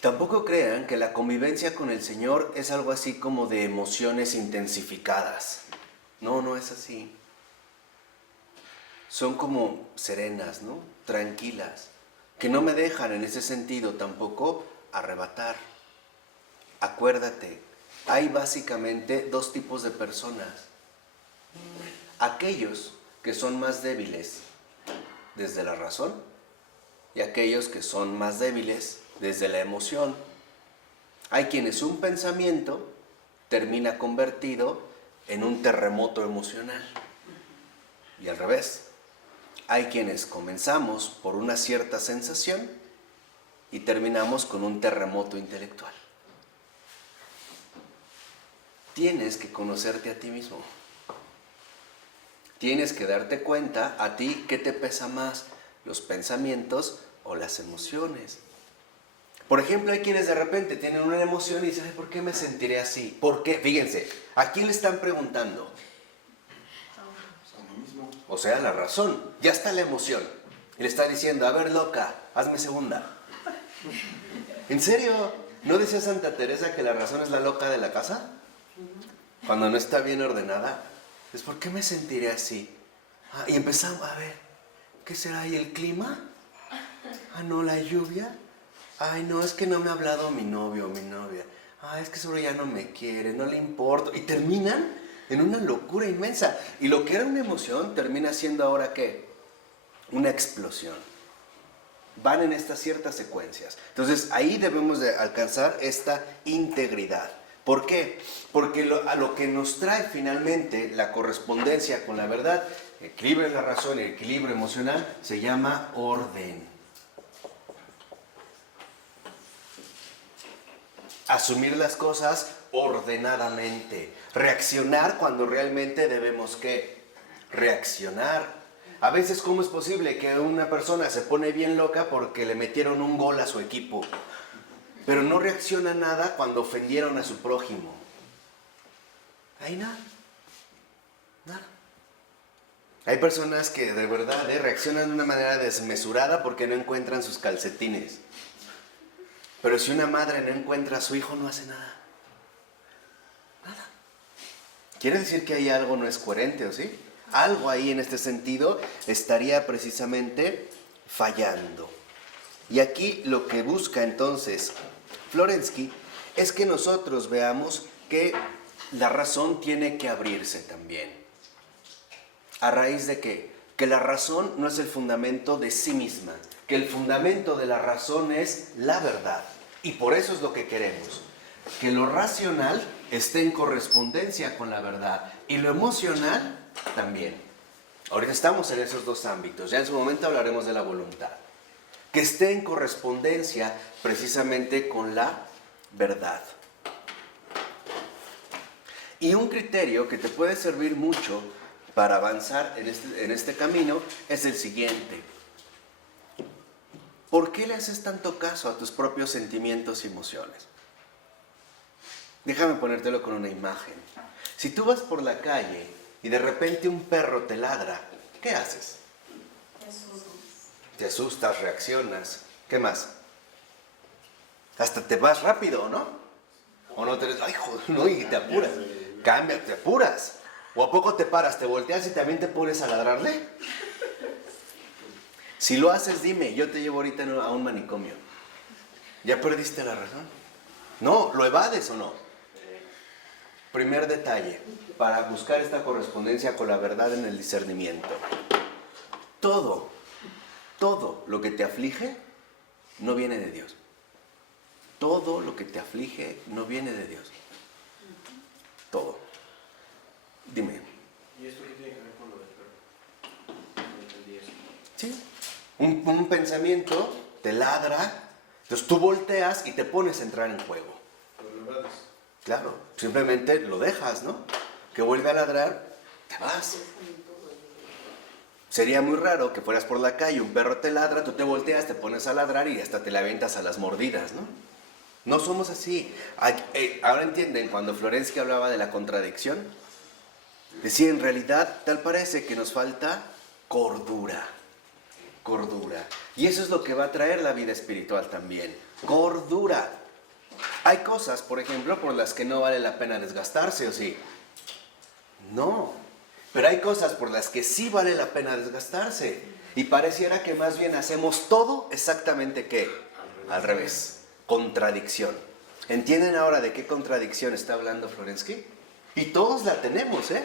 tampoco crean que la convivencia con el Señor es algo así como de emociones intensificadas. No es así. Son como serenas, ¿no? Tranquilas, que no me dejan en ese sentido tampoco arrebatar. Acuérdate, hay básicamente dos tipos de personas. Aquellos que son más débiles desde la razón y aquellos que son más débiles desde la emoción. Hay quienes un pensamiento termina convertido en un terremoto emocional y al revés. Hay quienes comenzamos por una cierta sensación y terminamos con un terremoto intelectual. Tienes que conocerte a ti mismo. Tienes que darte cuenta a ti qué te pesa más, los pensamientos o las emociones. Por ejemplo, hay quienes de repente tienen una emoción y dicen, ay, ¿por qué me sentiré así? ¿Por qué? Fíjense, ¿a quién le están preguntando? O sea, la razón. Ya está la emoción. Y le está diciendo, a ver, loca, hazme segunda. ¿En serio? ¿No decía Santa Teresa que la razón es la loca de la casa? Cuando no está bien ordenada. Pues, ¿por qué me sentiré así? Y empezamos, a ver, ¿qué será? ¿Y el clima? No, la lluvia. Ay, no, es que no me ha hablado mi novio o mi novia. Es que solo ya no me quiere, no le importo. Y terminan en una locura inmensa. Y lo que era una emoción termina siendo ahora, ¿qué? Una explosión. Van en estas ciertas secuencias. Entonces, ahí debemos de alcanzar esta integridad. ¿Por qué? Porque a lo que nos trae finalmente la correspondencia con la verdad, equilibrio en la razón y equilibrio emocional, se llama orden. asumir las cosas ordenadamente, reaccionar cuando realmente debemos ¿qué? Reaccionar. A veces, ¿cómo es posible que una persona se pone bien loca porque le metieron un gol a su equipo, pero no reacciona nada cuando ofendieron a su prójimo? Ahí nada. Nada. Hay personas que de verdad reaccionan de una manera desmesurada porque no encuentran sus calcetines. Pero si una madre no encuentra a su hijo, no hace nada. Nada. Quiere decir que ahí algo no es coherente, ¿o sí? Algo ahí en este sentido estaría precisamente fallando. Y aquí lo que busca entonces Florensky es que nosotros veamos que la razón tiene que abrirse también. ¿A raíz de qué? Que la razón no es el fundamento de sí misma, que el fundamento de la razón es la verdad. Y por eso es lo que queremos, que lo racional esté en correspondencia con la verdad y lo emocional también. Ahorita estamos en esos dos ámbitos, ya en su momento hablaremos de la voluntad. Que esté en correspondencia precisamente con la verdad. Y un criterio que te puede servir mucho para avanzar en este camino es el siguiente. ¿Por qué le haces tanto caso a tus propios sentimientos y emociones? Déjame ponértelo con una imagen. Si tú vas por la calle y de repente un perro te ladra, ¿qué haces? Te asustas, reaccionas. ¿Qué más? Hasta te vas rápido, ¿no? O no te ay, joder, no, y te apuras. Cambia, te apuras. ¿O a poco te paras, te volteas y también te pones a ladrarle? Si lo haces, dime, yo te llevo ahorita a un manicomio. ¿Ya perdiste la razón? No, ¿lo evades o no? Primer detalle, para buscar esta correspondencia con la verdad en el discernimiento. Todo lo que te aflige no viene de Dios. Todo lo que te aflige no viene de Dios. Todo. Dime. ¿Y esto qué tiene que ver con lo del perro? No entendí eso. Sí. Un pensamiento te ladra, entonces tú volteas y te pones a entrar en juego. Pero lo evades. Claro, simplemente lo dejas, ¿no? Que vuelve a ladrar, te vas. Sería muy raro que fueras por la calle, un perro te ladra, tú te volteas, te pones a ladrar y hasta te le aventas a las mordidas, ¿no? No somos así. Ahora entienden cuando Florensky hablaba de la contradicción. Decía, en realidad, tal parece que nos falta cordura. Cordura. Y eso es lo que va a traer la vida espiritual también. Cordura. Hay cosas, por ejemplo, por las que no vale la pena desgastarse, ¿o sí? No. Pero hay cosas por las que sí vale la pena desgastarse. Y pareciera que más bien hacemos todo exactamente ¿qué? Al revés. Contradicción. ¿Entienden ahora de qué contradicción está hablando Florensky? Y todos la tenemos, ¿eh?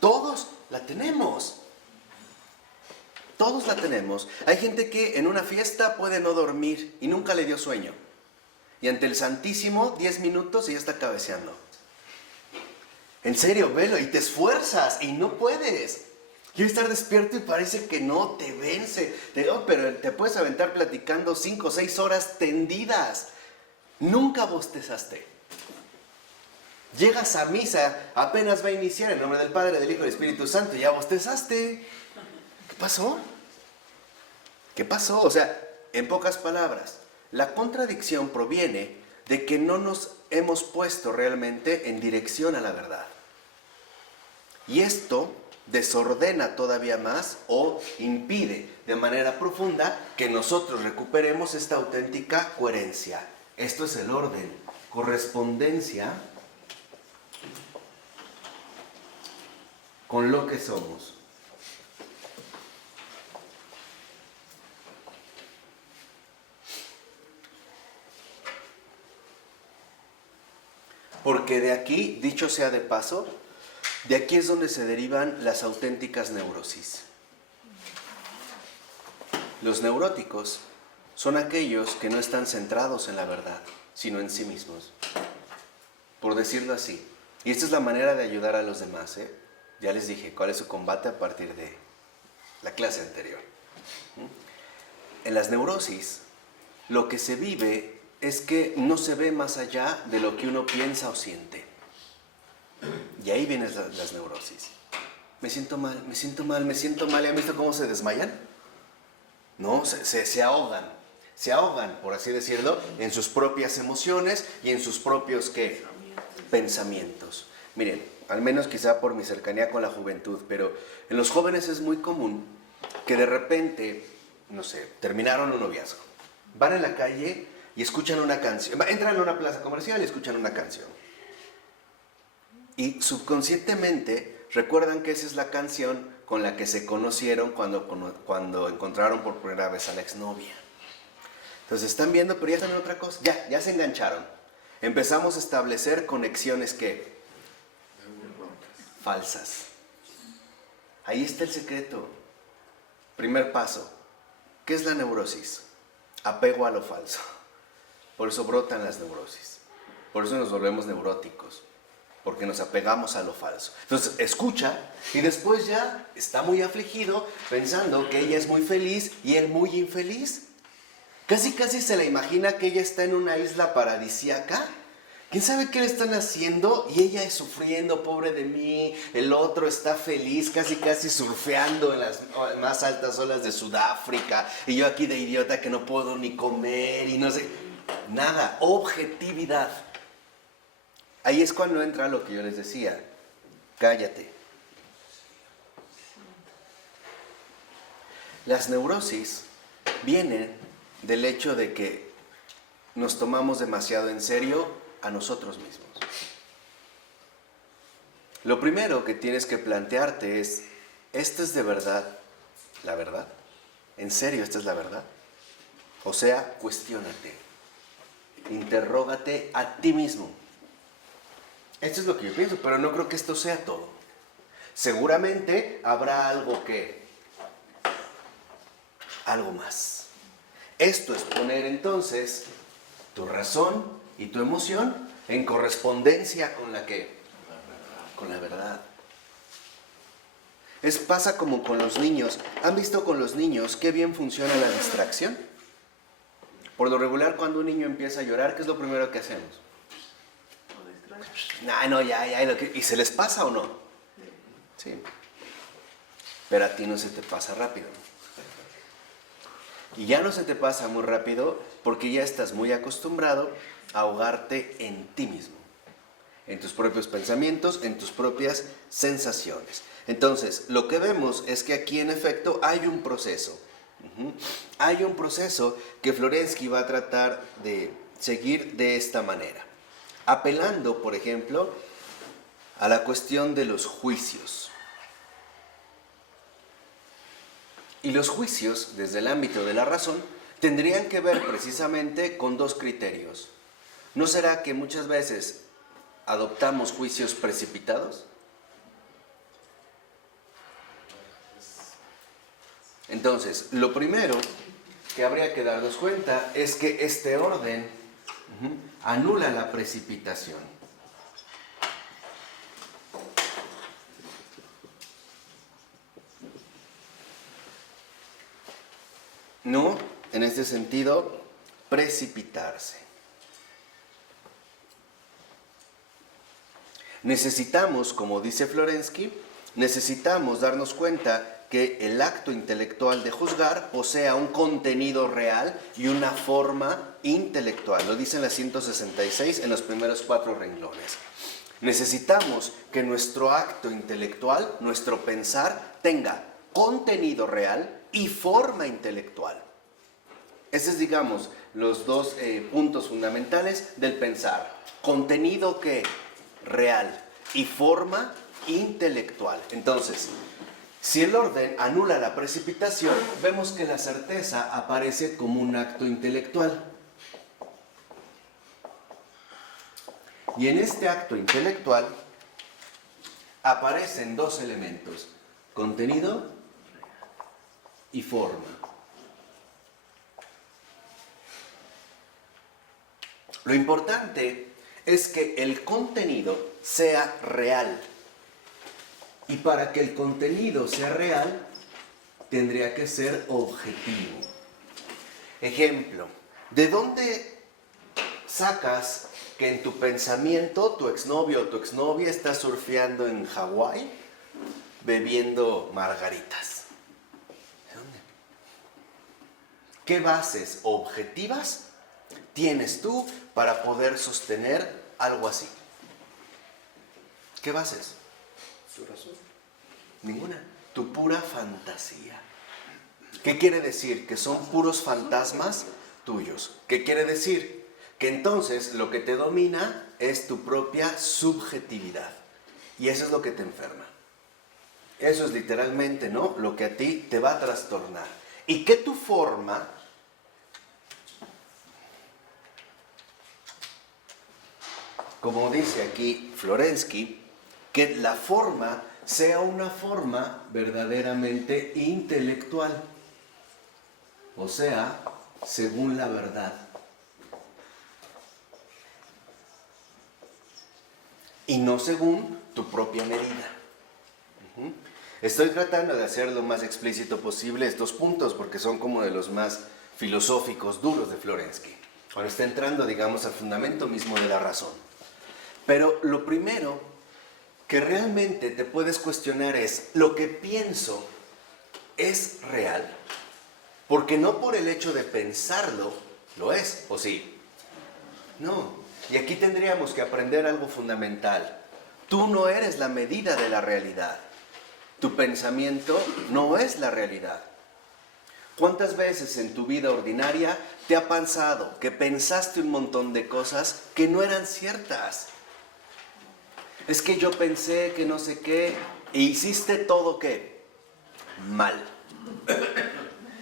Todos la tenemos. Todos la tenemos. Hay gente que en una fiesta puede no dormir y nunca le dio sueño. Y ante el Santísimo, 10 minutos y ya está cabeceando. En serio, velo, y te esfuerzas y no puedes. Quieres estar despierto y parece que no, te vence. Pero te puedes aventar platicando 5 o 6 horas tendidas. Nunca bostezaste. Llegas a misa, apenas va a iniciar en nombre del Padre, del Hijo y del Espíritu Santo, ya bostezaste. ¿Qué pasó? ¿Qué pasó? O sea, en pocas palabras, la contradicción proviene de que no nos hemos puesto realmente en dirección a la verdad. Y esto desordena todavía más o impide de manera profunda que nosotros recuperemos esta auténtica coherencia. Esto es el orden, correspondencia con lo que somos. Porque de aquí, dicho sea de paso, de aquí es donde se derivan las auténticas neurosis. Los neuróticos son aquellos que no están centrados en la verdad, sino en sí mismos. Por decirlo así. Y esta es la manera de ayudar a los demás, ¿eh? Ya les dije cuál es su combate a partir de la clase anterior. En las neurosis, lo que se vive es que no se ve más allá de lo que uno piensa o siente. Y ahí vienen las neurosis. Me siento mal, me siento mal, me siento mal. ¿Y han visto cómo se desmayan? No, se ahogan, por así decirlo, en sus propias emociones y en sus propios, ¿qué? Pensamientos. Miren, al menos quizá por mi cercanía con la juventud, pero en los jóvenes es muy común que de repente, no sé, terminaron un noviazgo, van en la calle y escuchan una canción, entran a una plaza comercial y escuchan una canción. Y subconscientemente recuerdan que esa es la canción con la que se conocieron cuando encontraron por primera vez a la exnovia. Entonces están viendo, pero ya están en otra cosa, ya se engancharon. Empezamos a establecer conexiones que falsas. Ahí está el secreto. Primer paso. ¿Qué es la neurosis? Apego a lo falso. Por eso brotan las neurosis. Por eso nos volvemos neuróticos. Porque nos apegamos a lo falso. Entonces escucha y después ya está muy afligido pensando que ella es muy feliz y él muy infeliz. Casi se la imagina que ella está en una isla paradisíaca. ¿Quién sabe qué le están haciendo? Y ella es sufriendo, pobre de mí. El otro está feliz, casi surfeando en las más altas olas de Sudáfrica. Y yo aquí de idiota que no puedo ni comer y no sé. Nada, objetividad. Ahí es cuando entra lo que yo les decía. Cállate. Las neurosis vienen del hecho de que nos tomamos demasiado en serio a nosotros mismos. Lo primero que tienes que plantearte es, ¿esto es de verdad la verdad? ¿En serio esta es la verdad? O sea, cuestiónate, interrógate a ti mismo. Esto es lo que yo pienso, pero no creo que esto sea todo. Seguramente habrá algo más. Esto es poner entonces tu razón y tu emoción en correspondencia con la que, con la verdad. Pasa como con los niños. ¿Han visto con los niños qué bien funciona la distracción? Por lo regular, cuando un niño empieza a llorar, ¿qué es lo primero que hacemos? ¿Y se les pasa o no? Sí. Pero a ti no se te pasa rápido. Y ya no se te pasa muy rápido porque ya estás muy acostumbrado a ahogarte en ti mismo, en tus propios pensamientos, en tus propias sensaciones. Entonces, lo que vemos es que aquí en efecto hay un proceso. Hay un proceso que Florensky va a tratar de seguir de esta manera, apelando, por ejemplo, a la cuestión de los juicios. Y los juicios, desde el ámbito de la razón, tendrían que ver precisamente con dos criterios. ¿No será que muchas veces adoptamos juicios precipitados? Entonces, lo primero que habría que darnos cuenta es que este orden anula la precipitación. No, en este sentido, precipitarse. Necesitamos, como dice Florensky, necesitamos darnos cuenta que el acto intelectual de juzgar posea un contenido real y una forma intelectual. Lo dice en la 166 en los primeros 4 renglones. Necesitamos que nuestro acto intelectual, nuestro pensar, tenga contenido real y forma intelectual. Esos es, digamos, los dos puntos fundamentales del pensar. Contenido que real y forma intelectual. Entonces, si el orden anula la precipitación, vemos que la certeza aparece como un acto intelectual. Y en este acto intelectual aparecen dos elementos: contenido y forma. Lo importante es que el contenido sea real. Y para que el contenido sea real, tendría que ser objetivo. Ejemplo, ¿de dónde sacas que en tu pensamiento tu exnovio o tu exnovia está surfeando en Hawái bebiendo margaritas. ¿De dónde? ¿Qué bases objetivas tienes tú para poder sostener algo así? ¿Qué bases? Su razón. Ninguna. Tu pura fantasía. ¿Qué quiere decir? Que son puros fantasmas tuyos. ¿Qué quiere decir? Que entonces lo que te domina es tu propia subjetividad. Y eso es lo que te enferma. Eso es literalmente, ¿no?, lo que a ti te va a trastornar. Y que tu forma, como dice aquí Florensky, que la forma sea una forma verdaderamente intelectual. O sea, según la verdad. Y no según tu propia medida. Estoy tratando de hacer lo más explícito posible estos puntos porque son como de los más filosóficos, duros de Florensky. Cuando está entrando, digamos, al fundamento mismo de la razón. Pero lo primero que realmente te puedes cuestionar es, ¿lo que pienso es real? Porque no por el hecho de pensarlo, lo es, ¿o sí? No. Y aquí tendríamos que aprender algo fundamental. Tú no eres la medida de la realidad. Tu pensamiento no es la realidad. ¿Cuántas veces en tu vida ordinaria te ha pasado que pensaste un montón de cosas que no eran ciertas? Es que yo pensé que no sé qué, e hiciste todo ¿qué? Mal.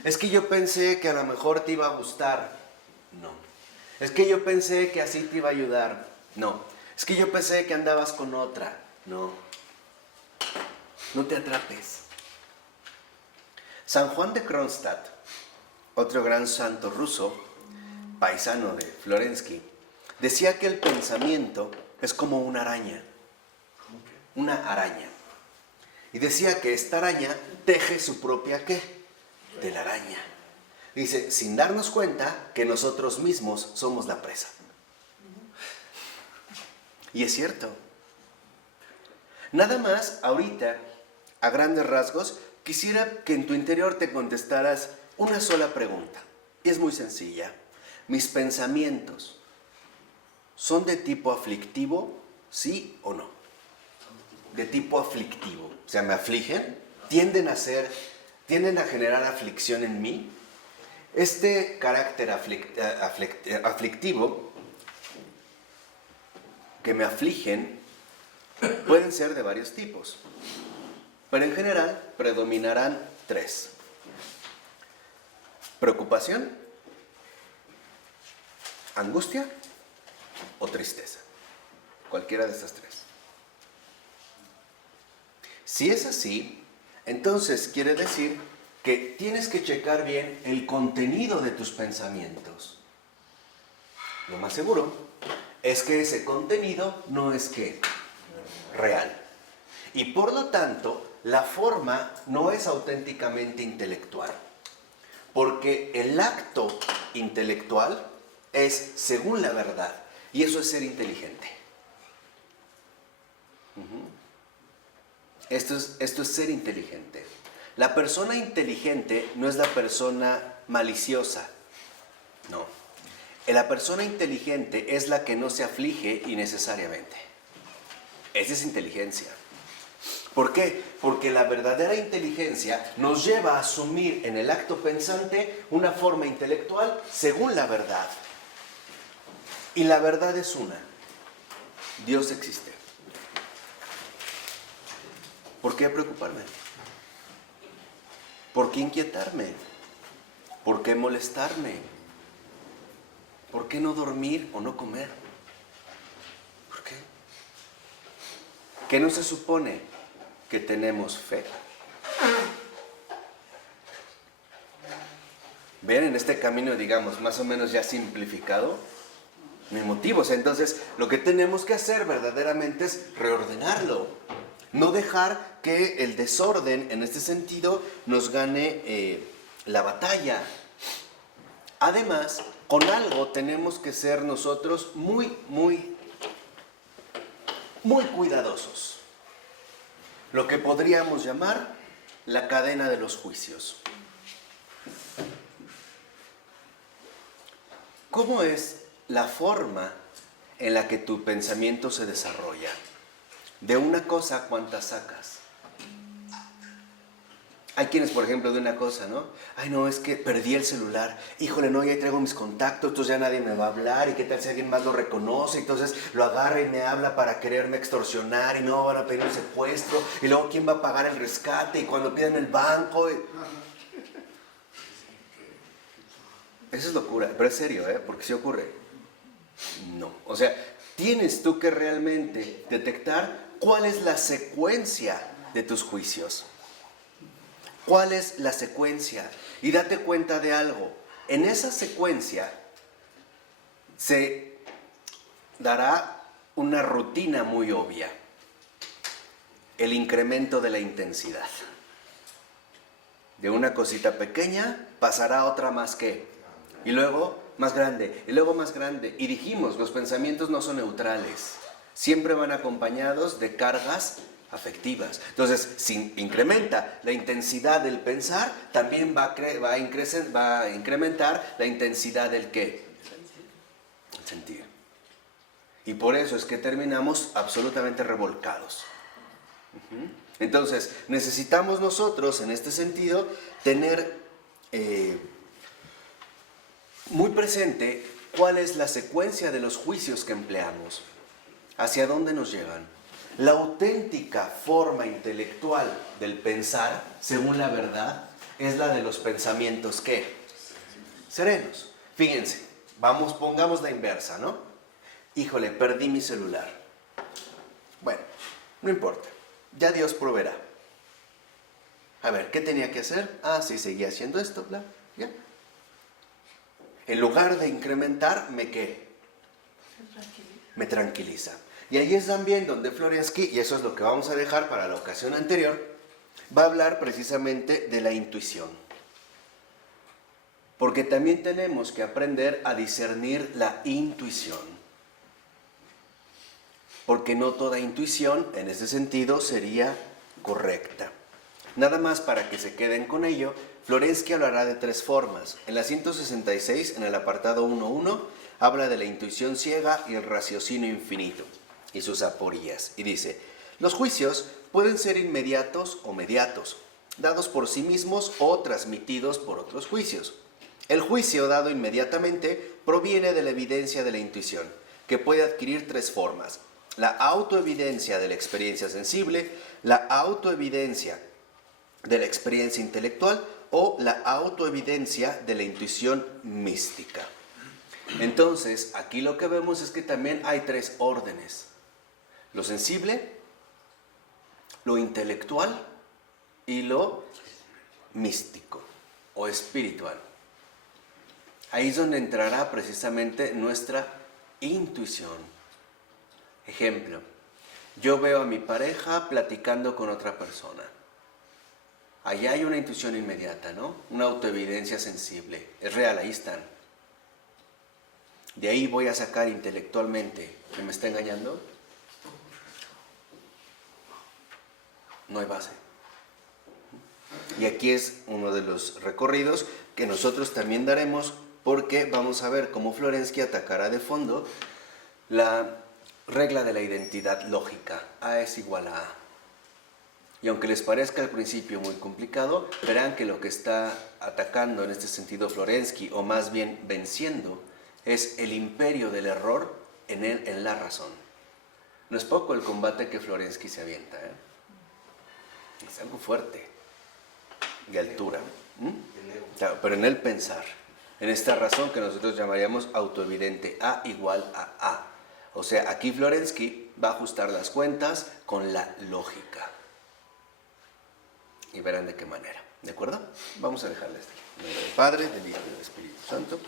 Es que yo pensé que a lo mejor te iba a gustar. No. Es que yo pensé que así te iba a ayudar. No. Es que yo pensé que andabas con otra. No. No te atrapes. San Juan de Kronstadt, otro gran santo ruso, paisano de Florensky, decía que el pensamiento es como una araña. Una araña. Y decía que esta araña teje su propia ¿qué? Telaraña. Dice, sin darnos cuenta que nosotros mismos somos la presa. Y es cierto. Nada más, ahorita, a grandes rasgos, quisiera que en tu interior te contestaras una sola pregunta. Y es muy sencilla. ¿Mis pensamientos son de tipo aflictivo, sí o no? De tipo aflictivo. O sea, ¿me afligen? ¿Tienden a generar aflicción en mí? Este carácter aflictivo que me afligen pueden ser de varios tipos, pero en general predominarán tres: preocupación, angustia o tristeza. Cualquiera de estas tres. Si es así, entonces quiere decir que tienes que checar bien el contenido de tus pensamientos. Lo más seguro es que ese contenido no es ¿qué? Real. Y por lo tanto, la forma no es auténticamente intelectual. Porque el acto intelectual es según la verdad. Y eso es ser inteligente. Esto es ser inteligente. La persona inteligente no es la persona maliciosa. No. La persona inteligente es la que no se aflige innecesariamente. Esa es inteligencia. ¿Por qué? Porque la verdadera inteligencia nos lleva a asumir en el acto pensante una forma intelectual según la verdad. Y la verdad es una. Dios existe. ¿Por qué preocuparme? ¿Por qué inquietarme? ¿Por qué molestarme? ¿Por qué no dormir o no comer? ¿Por qué? ¿Qué no se supone? Que tenemos fe. ¿Ven? En este camino, digamos, más o menos ya simplificado, no hay motivos. Entonces, lo que tenemos que hacer verdaderamente es reordenarlo. No dejar que el desorden, en este sentido, nos gane la batalla. Además, con algo tenemos que ser nosotros muy cuidadosos. Lo que podríamos llamar la cadena de los juicios. ¿Cómo es la forma en la que tu pensamiento se desarrolla? De una cosa, ¿cuántas sacas? Hay quienes, por ejemplo, de una cosa, ¿no? Ay, no, es que perdí el celular. Híjole, no, ya traigo mis contactos, entonces ya nadie me va a hablar. ¿Y qué tal si alguien más lo reconoce? Entonces lo agarra y me habla para quererme extorsionar y no van a pedir un secuestro. Y luego, ¿quién va a pagar el rescate? Y cuando piden el banco... Eso es locura, pero es serio, porque sí ocurre. No, o sea, tienes tú que realmente detectar cuál es la secuencia de tus juicios. ¿Cuál es la secuencia? Y date cuenta de algo. En esa secuencia se dará una rutina muy obvia. El incremento de la intensidad. De una cosita pequeña pasará a otra más que. Y luego más grande. Y luego más grande. Y dijimos, los pensamientos no son neutrales. Siempre van acompañados de cargas afectivas. Entonces, si incrementa la intensidad del pensar, también va a incrementar la intensidad del ¿qué? El sentir. Y por eso es que terminamos absolutamente revolcados. Entonces, necesitamos nosotros, en este sentido, tener muy presente cuál es la secuencia de los juicios que empleamos, hacia dónde nos llevan. La auténtica forma intelectual del pensar, según la verdad, es la de los pensamientos ¿qué? Serenos. Fíjense, pongamos la inversa, ¿no? Híjole, perdí mi celular. Bueno, no importa, ya Dios proveerá. A ver, ¿qué tenía que hacer? Ah, sí, seguía haciendo esto, bla, ya. En lugar de incrementar, ¿qué? Me tranquiliza. Y ahí es también donde Florensky, y eso es lo que vamos a dejar para la ocasión anterior, va a hablar precisamente de la intuición. Porque también tenemos que aprender a discernir la intuición. Porque no toda intuición, en ese sentido, sería correcta. Nada más para que se queden con ello, Florensky hablará de 3 formas. En la 166, en el apartado 1.1, habla de la intuición ciega y el raciocinio infinito y sus aporías. Y dice, los juicios pueden ser inmediatos o mediatos, dados por sí mismos o transmitidos por otros juicios. El juicio dado inmediatamente proviene de la evidencia de la intuición, que puede adquirir 3 formas. La autoevidencia de la experiencia sensible, la autoevidencia de la experiencia intelectual o la autoevidencia de la intuición mística. Entonces, aquí lo que vemos es que también hay 3 órdenes. Lo sensible, lo intelectual y lo místico o espiritual. Ahí es donde entrará precisamente nuestra intuición. Ejemplo, yo veo a mi pareja platicando con otra persona. Allá hay una intuición inmediata, ¿no? Una autoevidencia sensible. Es real, ahí están. De ahí voy a sacar intelectualmente que me está engañando. No hay base. Y aquí es uno de los recorridos que nosotros también daremos, porque vamos a ver cómo Florensky atacará de fondo la regla de la identidad lógica. A es igual a A. Y aunque les parezca al principio muy complicado, verán que lo que está atacando en este sentido Florensky, o más bien venciendo, es el imperio del error en la razón. No es poco el combate que Florensky se avienta, Es algo fuerte, de altura. Claro, pero en el pensar, en esta razón que nosotros llamaríamos autoevidente, A igual a A. O sea, aquí Florensky va a ajustar las cuentas con la lógica. Y verán de qué manera, ¿de acuerdo? Vamos a dejarles aquí. En nombre del Padre, del Hijo y del Espíritu Santo.